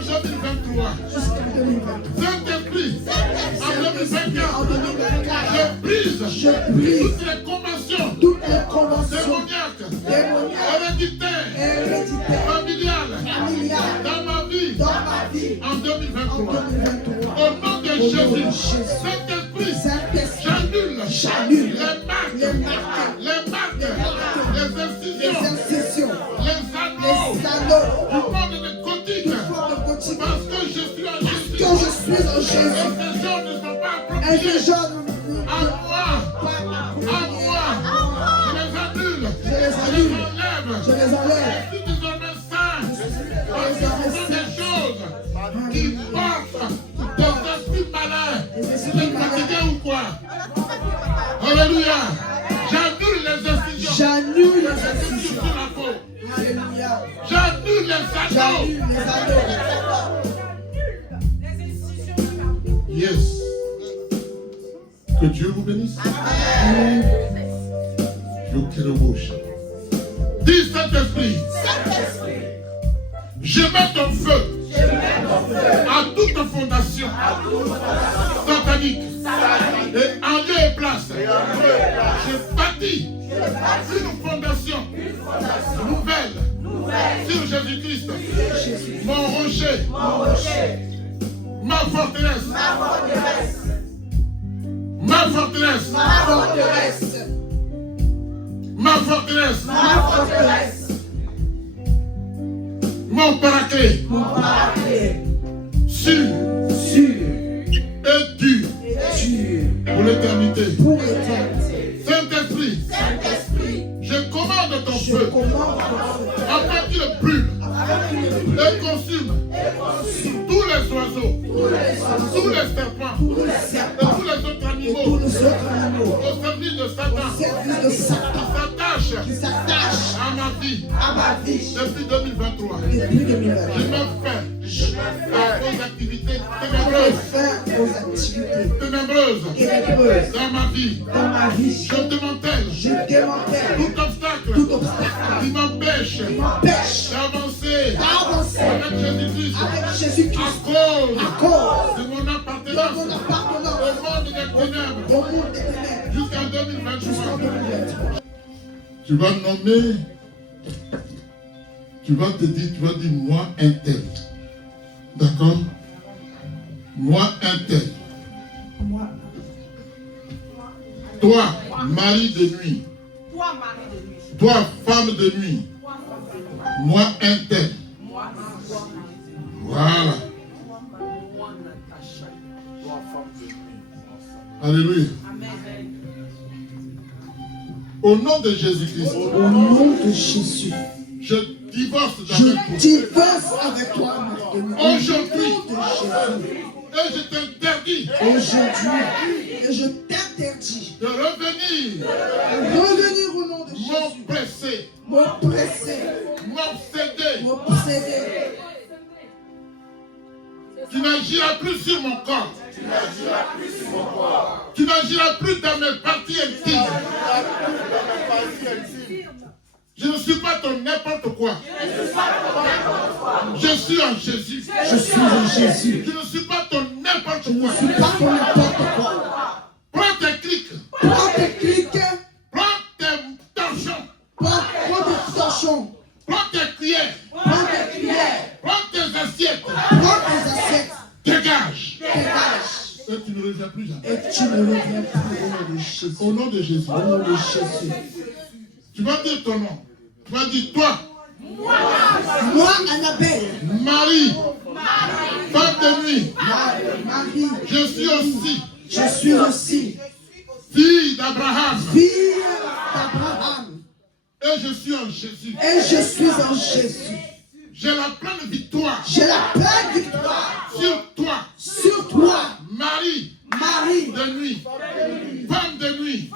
jusqu'en 2023. jusqu'en 2023. Saint-Esprit, en En 2024, 2024, je brise je brise toutes les conventions toutes les conventions démoniaques, démoniaques, héréditaires, héréditaires, familiales familiales dans ma vie dans ma vie en en 2023. 2023. Au nom de Au nom de Jésus, Jésus. Saint-Esprit, Saint-Esprit, j'annule j'annule les marques, les incisions, les incisions, les anneaux les anneaux du monde de gothique, du corps de gothique, parce que je suis en Jésus. que je suis en Et Jésus. ces gens ne sont pas Et appropriés les gens à moi, à moi. Je les annule, je les je annule, les enlève. je les enlève. Je suis désormais saint. Parce que ce sont des choses qui portent des esprits malins. Vous êtes fatigué ou quoi? Alléluia. J'annule les incisions J'annule les incisions. sur la peau. Alléluia. J'annule les anneaux. J'annule les anneaux. Yes. Que Dieu vous bénisse. Dis Saint-Esprit, je mets ton feu à toute fondation satanique et en lieu et place. Je bâtis une fondation nouvelle sur Jésus-Christ, mon rocher, ma forteresse, ma forteresse, Ma forteresse, ma forteresse, mon paraclet, sûr et dur pour l'éternité. pour l'éternité. Saint-Esprit, je commande ton Je feu commande afin qu'il brûle et consume tous les oiseaux, tous les serpents et tous les autres animaux tous les autres animaux au service de Satan au service de Satan qui qui s'attachent à ma vie à ma vie depuis 2023. depuis Je 2023. mets fin aux activités ténébreuses, Fin aux activités ténébreuses ténébreuses dans ma vie. dans ma vie. Je démantèle Je démantèle tout obstacle tout obstacle qui m'empêche qui m'empêche d'avancer d'avancer avec Jésus-Christ avec Jésus-Christ à à cause cause de mon de appartenance mon appartenance au monde des ténèbres au monde des ténèbres jusqu'en jusqu'en 2023. 2023. Tu vas nommer, tu vas dire moi un tel. D'accord? Moi un tel. Moi, Toi, mari de nuit. Toi, mari de nuit. Toi, femme de nuit. Moi, un tel. Voilà. Alléluia. Au nom de Jésus-Christ, Au nom de Jésus, je divorce je avec toi. divorce avec toi, Marc-Denis. Aujourd'hui. Au nom de Jésus. Et je t'interdis Aujourd'hui, et je t'interdis de revenir de revenir au nom de Jésus, m'oppresser, m'oppresser, m'obséder. m'obséder. Tu n'agiras plus sur mon corps. Tu n'agiras plus dans mes parties intimes. Je ne suis pas ton n'importe quoi. Je suis en Jésus. Je suis en Jésus. Je ne suis pas ton n'importe Je ne quoi. suis pas ton n'importe quoi. Prends tes clics. Prends tes clics, Prends tes torchons. prends tes torchons, Prends tes cuillères. prends tes cuillères, Prends tes assiettes. prends tes assiettes, Dégage. dégage. Et tu ne reviens plus jamais. Et tu ne reviens plus au nom de Jésus. Au nom de Jésus. Au nom de Jésus. Tu vas dire ton nom. Tu vas dire toi, Moi, Annabelle, Marie, femme de nuit, Marie, je suis aussi je suis aussi fille d'Abraham. fille d'Abraham. Et je suis en Jésus. Et je suis en Jésus. J'ai la pleine victoire J'ai la pleine victoire sur toi, sur toi, Marie, Marie, de nuit, femme de nuit,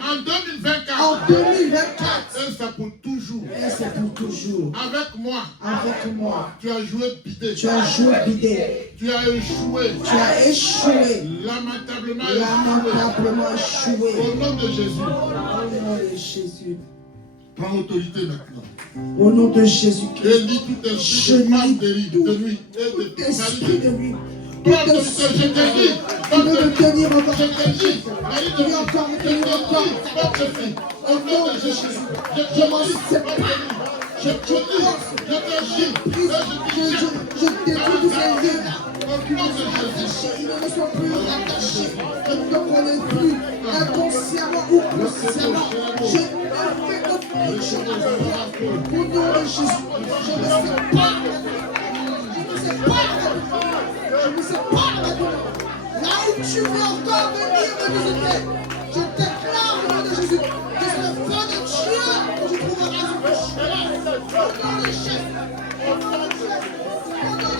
en 2024. en 2024. Et c'est pour toujours. Et c'est pour toujours. Avec moi, Avec moi, tu as joué bidé. tu as joué bidé. Tu as échoué. Tu as échoué. Lamentablement échoué. Lamentablement échoué. Au nom de Jésus. Au nom de Jésus. Prends autorité maintenant. Au nom de Jésus-Christ. Et lis tout esprit Je de femme lis de nuit tout et de esprit de nuit. Prends Tout autorité, je esprit te dis. qui veut me tenir encore. Je te dis. Marie de Qui veut nuit. encore me Je te tenir dis. encore. Femme de nuit. Au nom de Jésus. Je te m'en dis. sépare. Femme de nuit. Je te dis. Je te dis. Je détruis tous ces liens. Au nom de Jésus. Ils ne sont plus rattachés. Je ne te connais plus inconsciemment ou consciemment. Je me fais offrir. Je me fais. Au nom de Jésus. Je me sépare. Je me sépare. Je me sépare maintenant. Là où tu veux encore venir me visiter, je déclare au nom de Jésus que c'est le feu de Dieu que tu trouveras sur le chemin. Au nom de Jésus. Au nom de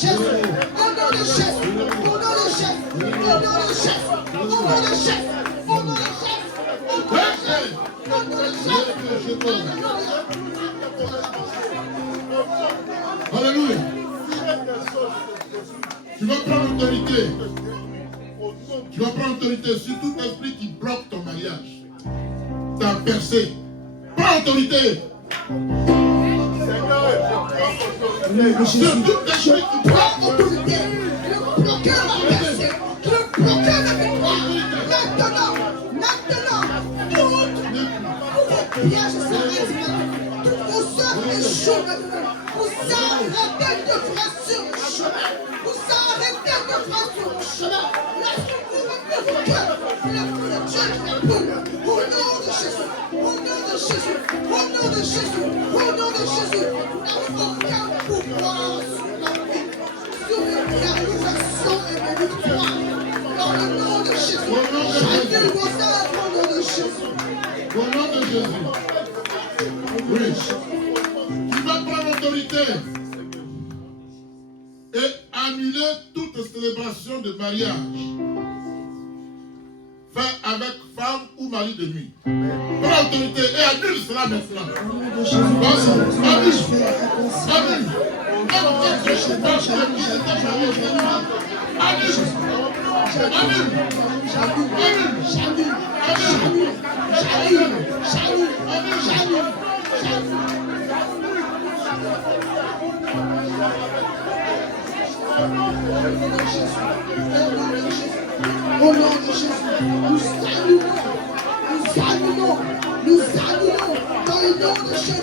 Jésus. Au nom de Jésus. Au nom de Jésus. Au nom de Jésus. Au nom de Jésus. Au nom de Jésus. Au nom de Jésus. Au nom de Jésus. Alléluia. Tu vas prendre autorité. Tu vas prendre autorité sur tout esprit qui bloque ton mariage. Ta percée. Prends autorité. Au nom de Jésus. Sur tout esprit qui bloque. Prends autorité. Le bloqueur va passer. Le bloqueur va victoire. Maintenant. Tous vos pièges s'arrêtent maintenant. Toutes vos œuvres échouent maintenant. Vous arrêtez de faire sur le chemin. Vous arrêtez de faire sur le chemin. Lorsque vous revenez vos cœurs, le feu de Dieu qui est brûle. Au nom de Jésus. Au nom de Jésus. Au nom de Jésus. Au nom de Jésus. Vous n'avez aucun pouvoir sur ma vie, sur mes réalisations et mes victoires. Dans le nom de Jésus. J'annule vos œuvres au nom de Jésus. Au nom de Jésus. Oui. Tu vas prendre autorité et annuler toute célébration de mariage fait avec femme ou mari de nuit. Prends autorité et annule cela maintenant. Au nom de Jésus. Annule. Je fais la réconciliation. Annule. Au nom de Jésus, nous annulons dans le nom de Jésus.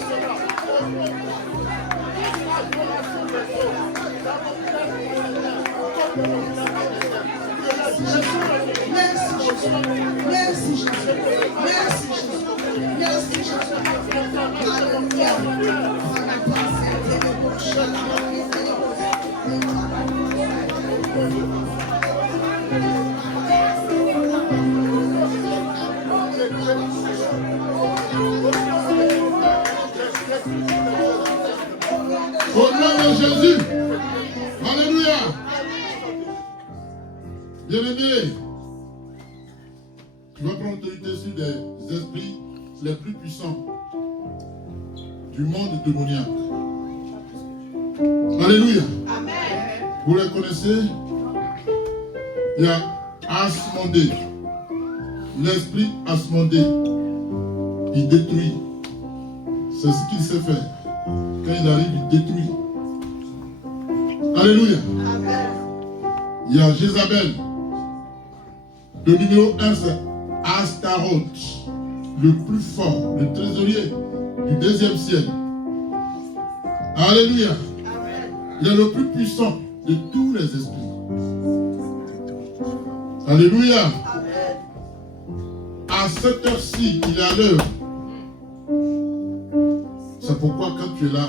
Merci Jésus. Merci Jésus. Merci Jésus. Alléluia. Au nom de Jésus. Alléluia. Bien-aimé, tu vas prendre autorité sur des esprits les plus puissants du monde démoniaque. Alléluia. Vous les connaissez? Il y a Asmodée. L'esprit Asmodée. Il détruit. C'est ce qu'il sait faire. Quand il arrive, il détruit. Alléluia. Il y a Jézabel. Le numéro 1, c'est Astaroth, le plus fort, le trésorier du deuxième ciel. Alléluia. Il est le plus puissant de tous les esprits. Alléluia. À cette heure-ci, il est à l'heure. C'est pourquoi quand tu es là,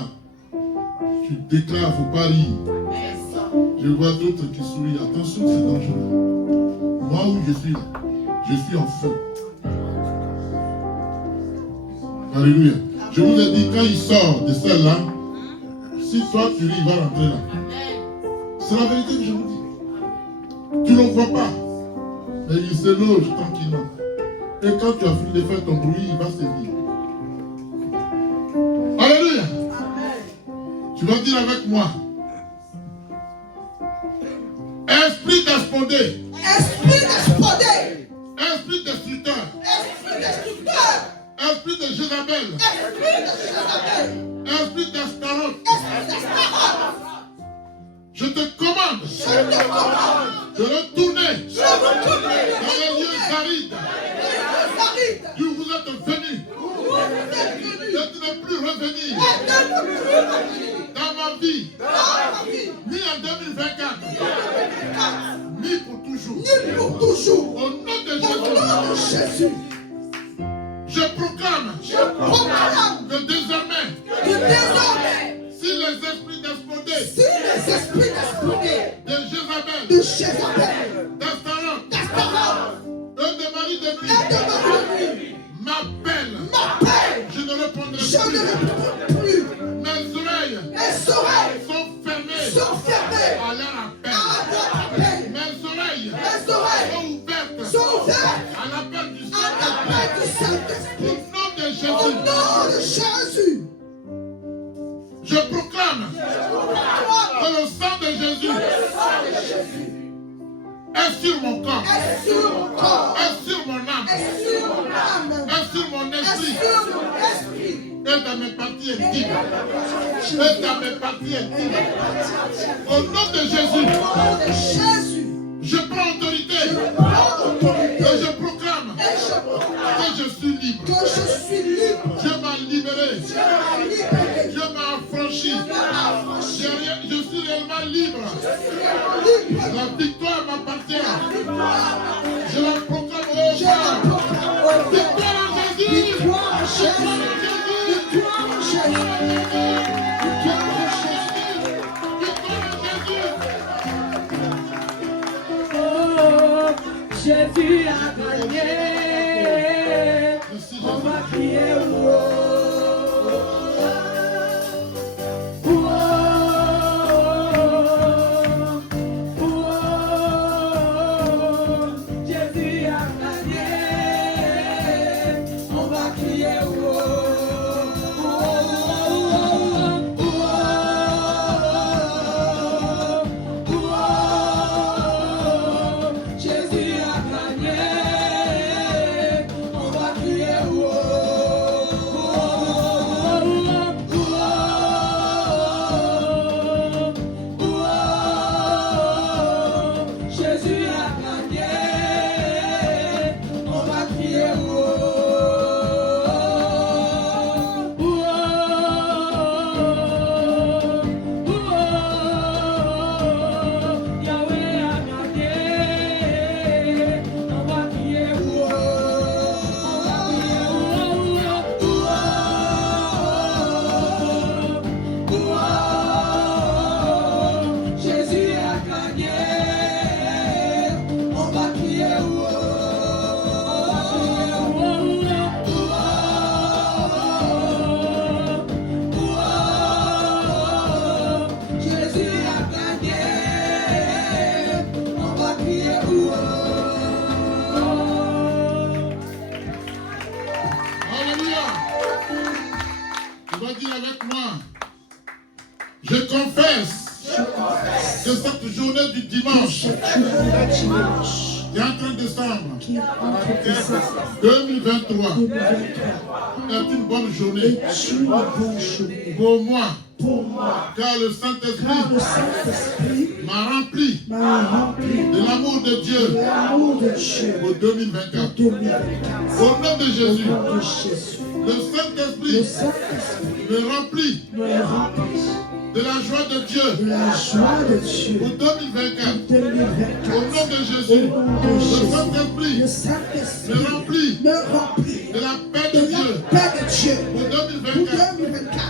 tu déclares, il ne faut pas rire. Je vois d'autres qui sourient. Attention, c'est dangereux. Moi où je suis là, je suis en feu. Alléluia. Je vous ai dit, quand il sort de celle-là, si toi tu ris, il va rentrer là. C'est la vérité que je vous dis. Tu ne le vois pas. Mais il se loge tranquillement. Et quand tu as fini de faire ton bruit, il va se dire. Alléluia. Tu vas dire avec moi. Esprit d'Aspodée. Esprit d'Aspodée. Esprit destructeur. Esprit destructeur. Esprit de Jézabel. Esprit de Jézabel. Esprit d'Astaroth. Esprit d'Astaroth. Je te commande. Je te commande. De retourner. Je retourne Dans les lieux arides. D'où vous êtes venus. Et de ne plus revenir. Dans ma vie. Ni en 2024. Ni pour toujours. Ni pour toujours. Au nom de Au nom de Jésus. Jésus. Je proclame. Que désormais. Si les esprits d'Aspodée. Si les esprits d'Aspodée. De Jézabel. De Jézabel. D'Astaroth. D'Astaroth. Et de Marie de nuit. M'appelle. Je ne répondrai Je plus. ne répondrai plus. Mes oreilles. Mes oreilles. Sont fermées. Sont fermées. À leur appel. À leur appel. Mes oreilles. Mes oreilles. Sont ouvertes. Sont ouvertes. À l'appel du À l'appel du Saint-Esprit. Au nom de Au Jésus. nom de Jésus. Je proclame. Que le sang de Jésus. Est sur mon corps. Est sur mon corps. Est sur mon âme. Est sur mon âme. Est sur mon Est esprit. sur mon esprit. Et dans mes parties intimes. Et dans mes parties intimes. Au nom de Jésus. Au nom de Jésus. Je prends autorité. Je prends autorité. Et je proclame. Et je proclame Que je suis libre. que je suis libre. Dieu m'a libéré. Dieu m'a libéré. Dieu m'a affranchi. Je suis réellement libre. Libre. La victoire m'appartient. Je la proclame au Je la Père. proclame au Père. Victoire en Jésus. Victoire en Jésus. Victoire en Jésus. Victoire en Jésus. Jésus a gagné. On va crier Jésus a gagné. On va crier Jésus a gagné. On va crier humeur du dimanche. Et entre décembre qui entre décembre 2023 2023 est une bonne journée est une bonne journée pour moi, pour moi, car le car Saint-Esprit le Saint-Esprit m'a rempli m'a rempli de l'amour de de Dieu l'amour de Dieu pour 2024. 2024. Au nom de Au Jésus, nom de Jésus, le le Saint-Esprit Saint-Esprit me remplit me remplit de la joie de de Dieu la joie de Dieu pour 2024. 2024. Au nom de Jésus, Au nom de le Jésus, Saint-Esprit le Saint-Esprit me remplit me remplit de la paix de de la Dieu paix de Dieu pour pour 2024. 2024.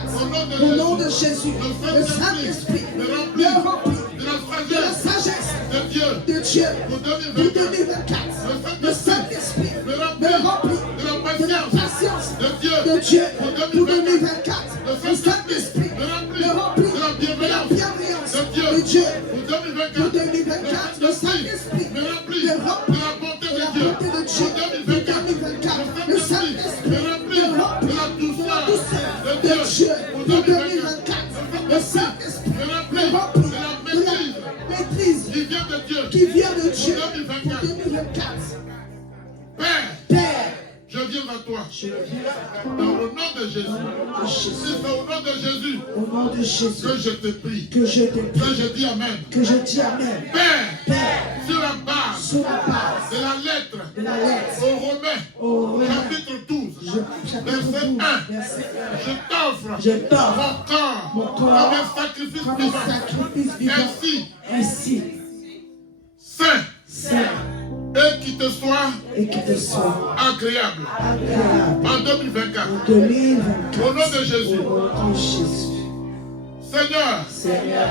Au nom de Jésus, le Saint-Esprit me me remplit remplit de la de la sagesse sagesse de Dieu de Dieu pour pour 2024. 2024. Le Saint-Esprit me me remplit remplit de la de la patience patience de Dieu de Dieu pour pour 2024. 2024. Le Saint-Esprit me me remplit de la de la bienveillance bienveillance de Dieu de Dieu pour pour 2024. 2024. Le Saint-Esprit me remplit me de remplit la bonté de de la Dieu bonté de Dieu pour pour 2024. 2024. Le me Saint-Esprit remplit me remplit de la douceur de de Dieu Dieu pour pour 2024. 2024. Le Saint-Esprit me me remplit remplit de la de la maîtrise qui vient de Dieu qui vient de Dieu pour pour 2024. 2024. Père, Père, je viens à toi je viens dans le nom de Jésus. de Jésus. C'est au nom de Jésus Au nom de Jésus, que je te prie, que je te que prie, je dis Amen. que je dis Amen. Père, Père, sur la base sur la base de la lettre de la lettre aux Romains, au Romains, chapitre 12, chapitre 12, verset 1, verset 1, je t'offre je t'offre mon corps corps comme un sacrifice comme un vivant, sacrifice vivant, ainsi, ainsi, saint, saint, et qui te soit et qui te soit agréable agréable en 2024. en 2024. Au nom de Jésus. Au nom de Jésus. Seigneur, Seigneur,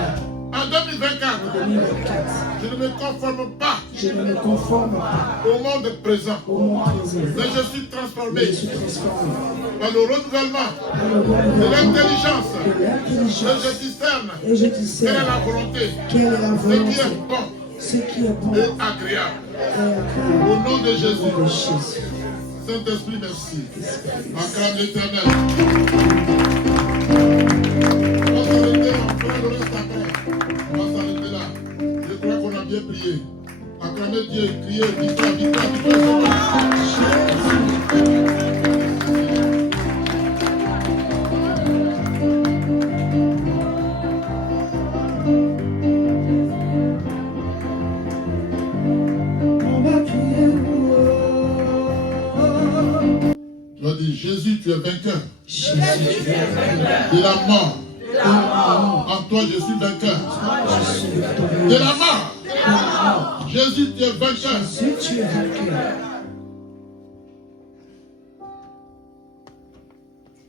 en 2024, 2024, je ne me conforme pas je ne me conforme pas au monde présent, au monde présent. mais je suis transformé Je suis transformé par le renouvellement par le de renouvellement l'intelligence. de Et l'intelligence. je discerne Et je quelle est discerne la volonté, quelle est la ce qui volonté, est bon ce qui est bon et et agréable. agréable. Au nom de Au nom de Jésus, Jésus. Saint-Esprit, merci. Acclame l'Éternel. On va s'arrêter là, on fera le reste après. On va s'arrêter là. Je crois qu'on a bien prié. Acclamez Dieu, criez, victoire, victoire, On va crier. Tu as dit, Jésus, tu es vainqueur Jésus, tu es vainqueur. de la mort. De la mort. En toi, je suis vainqueur. Je suis victorieux. De la mort. De la mort. Jésus, tu es vainqueur. Jésus, tu es vainqueur.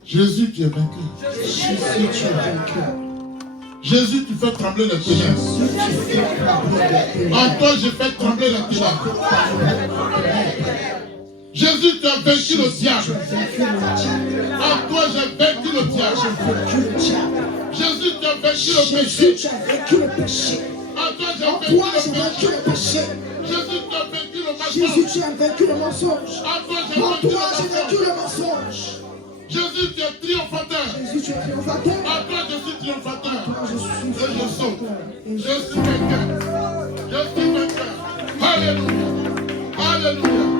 Jésus, tu es vainqueur. Jésus, tu es vainqueur. Jésus, tu fais trembler les ténèbres. Jésus, tu fais trembler les ténèbres. En toi, je fais trembler les ténèbres. Jésus, tu as vaincu le Tu as diable. vaincu le diable. En toi, j'ai vaincu le J'ai diable. vaincu le diable. Jésus, tu as vaincu le Jésus, péché. tu as vaincu le péché. En toi, j'ai En vaincu toi, le j'ai vaincu péché. le péché. Jésus, tu as vaincu le Jésus, mensonge. tu as vaincu le mensonge. En toi, j'ai En vaincu toi, j'ai le vaincu mensonge. le mensonge. Jésus, tu es triomphateur. Jésus, tu es triomphateur. En toi, je suis triomphateur. Toi, je suis Et je saute. triomphateur. Et Je suis vainqueur. Je suis vainqueur. Alléluia. Alléluia.